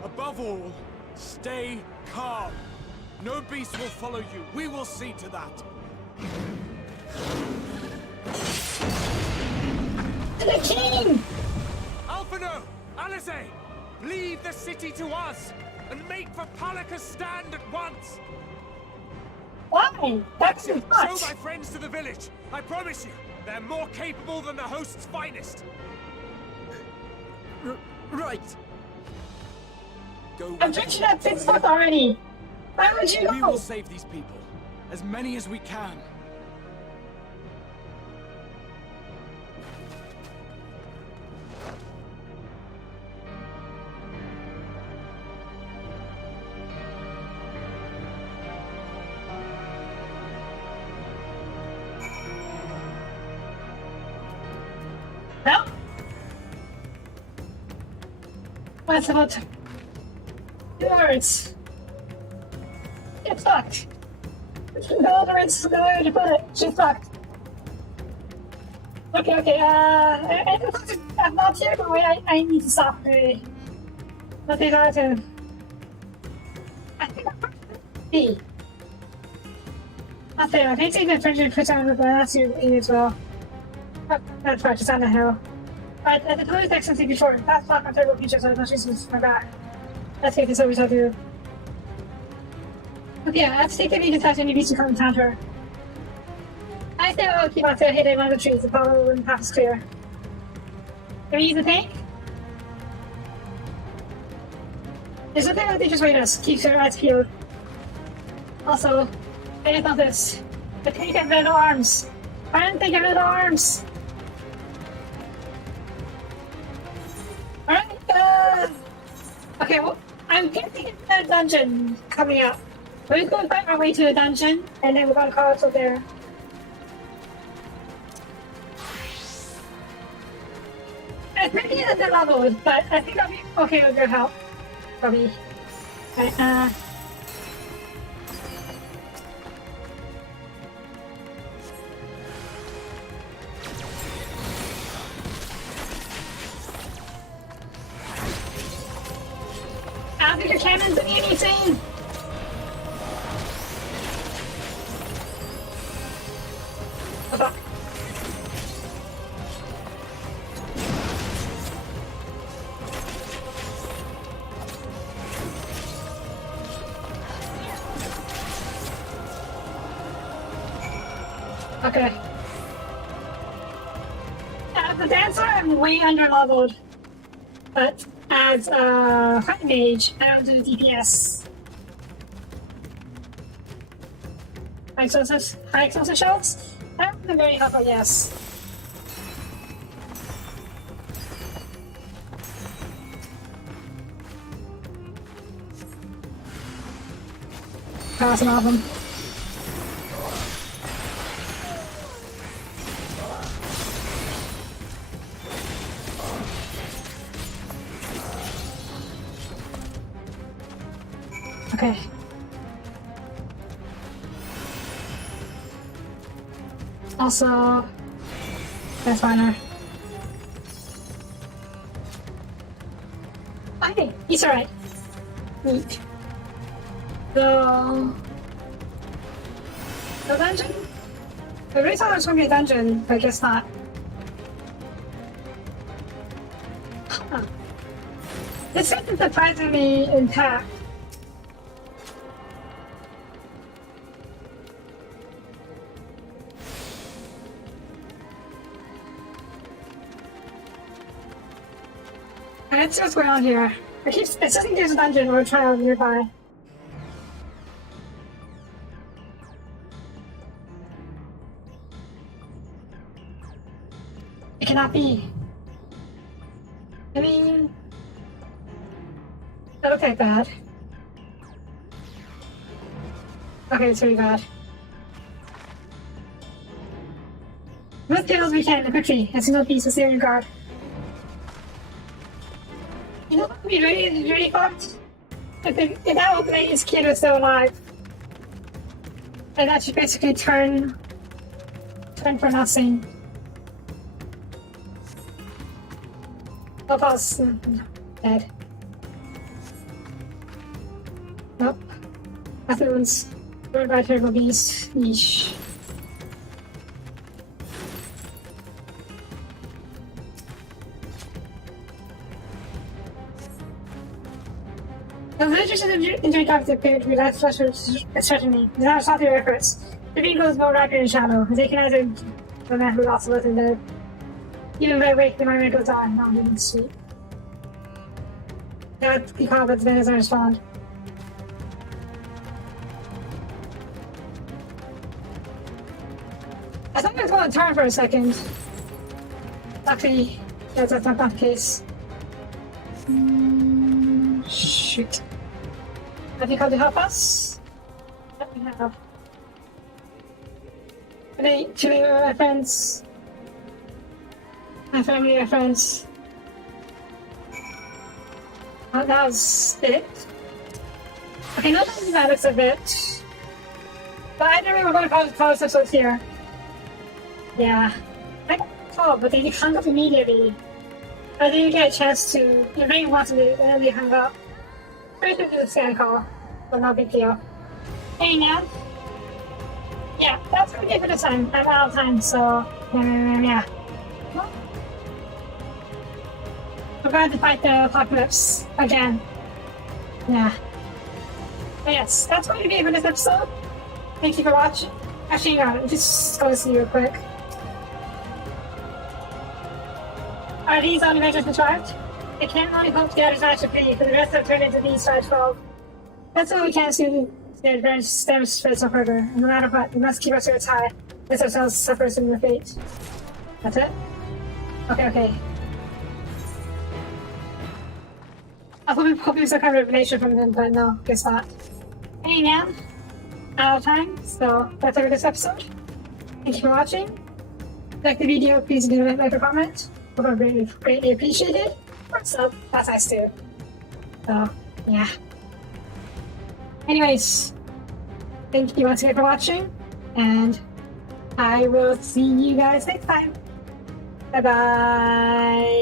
Above all, stay calm. No beast will follow you. We will see to that. The king! Alphino! Alice! Leave the city to us! And make for Palika's stand at once! Why? That's too much! Show my friends to the village! I promise you, they're more capable than the host's finest! Right! Go. I'm drinking that pit stuff already! Why would you We go? will save these people. As many as we can. No? What's about words? Get fucked. No, the words no way to put it. She's fucked. Okay, I'm not here, but wait, I need to stop her. What did I do? I think I'm B. Not there. I think the friendship put down with that's you as well. That's right, just on the hill. Right, the police text something before. That's not my terrible features, so that's just my back. Let's get this over to do. Okay, I have to take the lead to touch any beach to come encounter her. I think I'll keep out there hitting one of the trees and follow when the path is clear. Can we use the tank? There's something that they just wait us. Keeps your eyes peeled. Also, I didn't know this. The tank had metal arms. I didn't think of metal arms. Alright, okay, well, I'm getting a dungeon coming up. We're just going to find our way to the dungeon, and then we're going to call it there. It's pretty at the levels, but I think I'll be okay with your help. Probably. Right, I don't think your cannon's doing anything! Okay. As a dancer, I'm way under leveled. But as a fight mage, I don't do DPS. High explosive shells? I don't think very helpful, yes. Passing off them. Okay. Also, that's finer. Okay, he's alright. Neat. The dungeon? I really thought it was going to be a dungeon, but I guess not. Huh. This is surprisingly intact. Let's see what's going on here. It doesn't think there's a dungeon or a trial nearby. It cannot be. I mean, that looks like bad. Okay, it's really bad. Let's kill as we can in the quickly. As no piece of steering guard. You know what would be really fucked? If that opening his kid was still alive. And that should basically turn for nothing. Papa's dead. Nope. Everyone's burned by terrible beast. Yeesh. The villagers in the interactive appear to be less threatening. Do not stop their efforts. The being goes more rapid and shallow. They can either the man who lost with and dead. Even by wake, the memory goes on, not even sleep. That the combat's men as I respond. I thought I was going to turn for a second. Luckily, that's not the case. Shoot. Have you come to help us? Let me have. Two of my friends. My family, my friends. Oh, that was it. Okay, not that looks a bit. But I knew we were going to pause episodes here. Yeah. I can call, but they hung up immediately. I didn't get a chance to. You really wanted it, and then they hung up. Pretty sure it was a scan call, but no big deal. Hey, now. Yeah, that's gonna be it for this time. I'm out of time, so. Yeah. Well, we're going to fight the apocalypse again. Yeah. But yes, that's going to be it for this episode. Thank you for watching. Actually, no, just go to see real quick. Are these only measures contrived? It can only hope the others match appear, for the rest have turned into these side 12. That's why we can't see the advantage stems spread no further. And no matter what, we must keep our spirits high, lest ourselves suffer similar fate. That's it? Okay. I thought we probably some kind of revelation from them, but no, guess not. Hey, man. Out of time, so that's it for this episode. Thank you for watching. Like the video, please do like or comment. I would really greatly appreciate it. Or sub, that's nice too. So, yeah. Anyways, thank you once again for watching, and I will see you guys next time. Bye bye.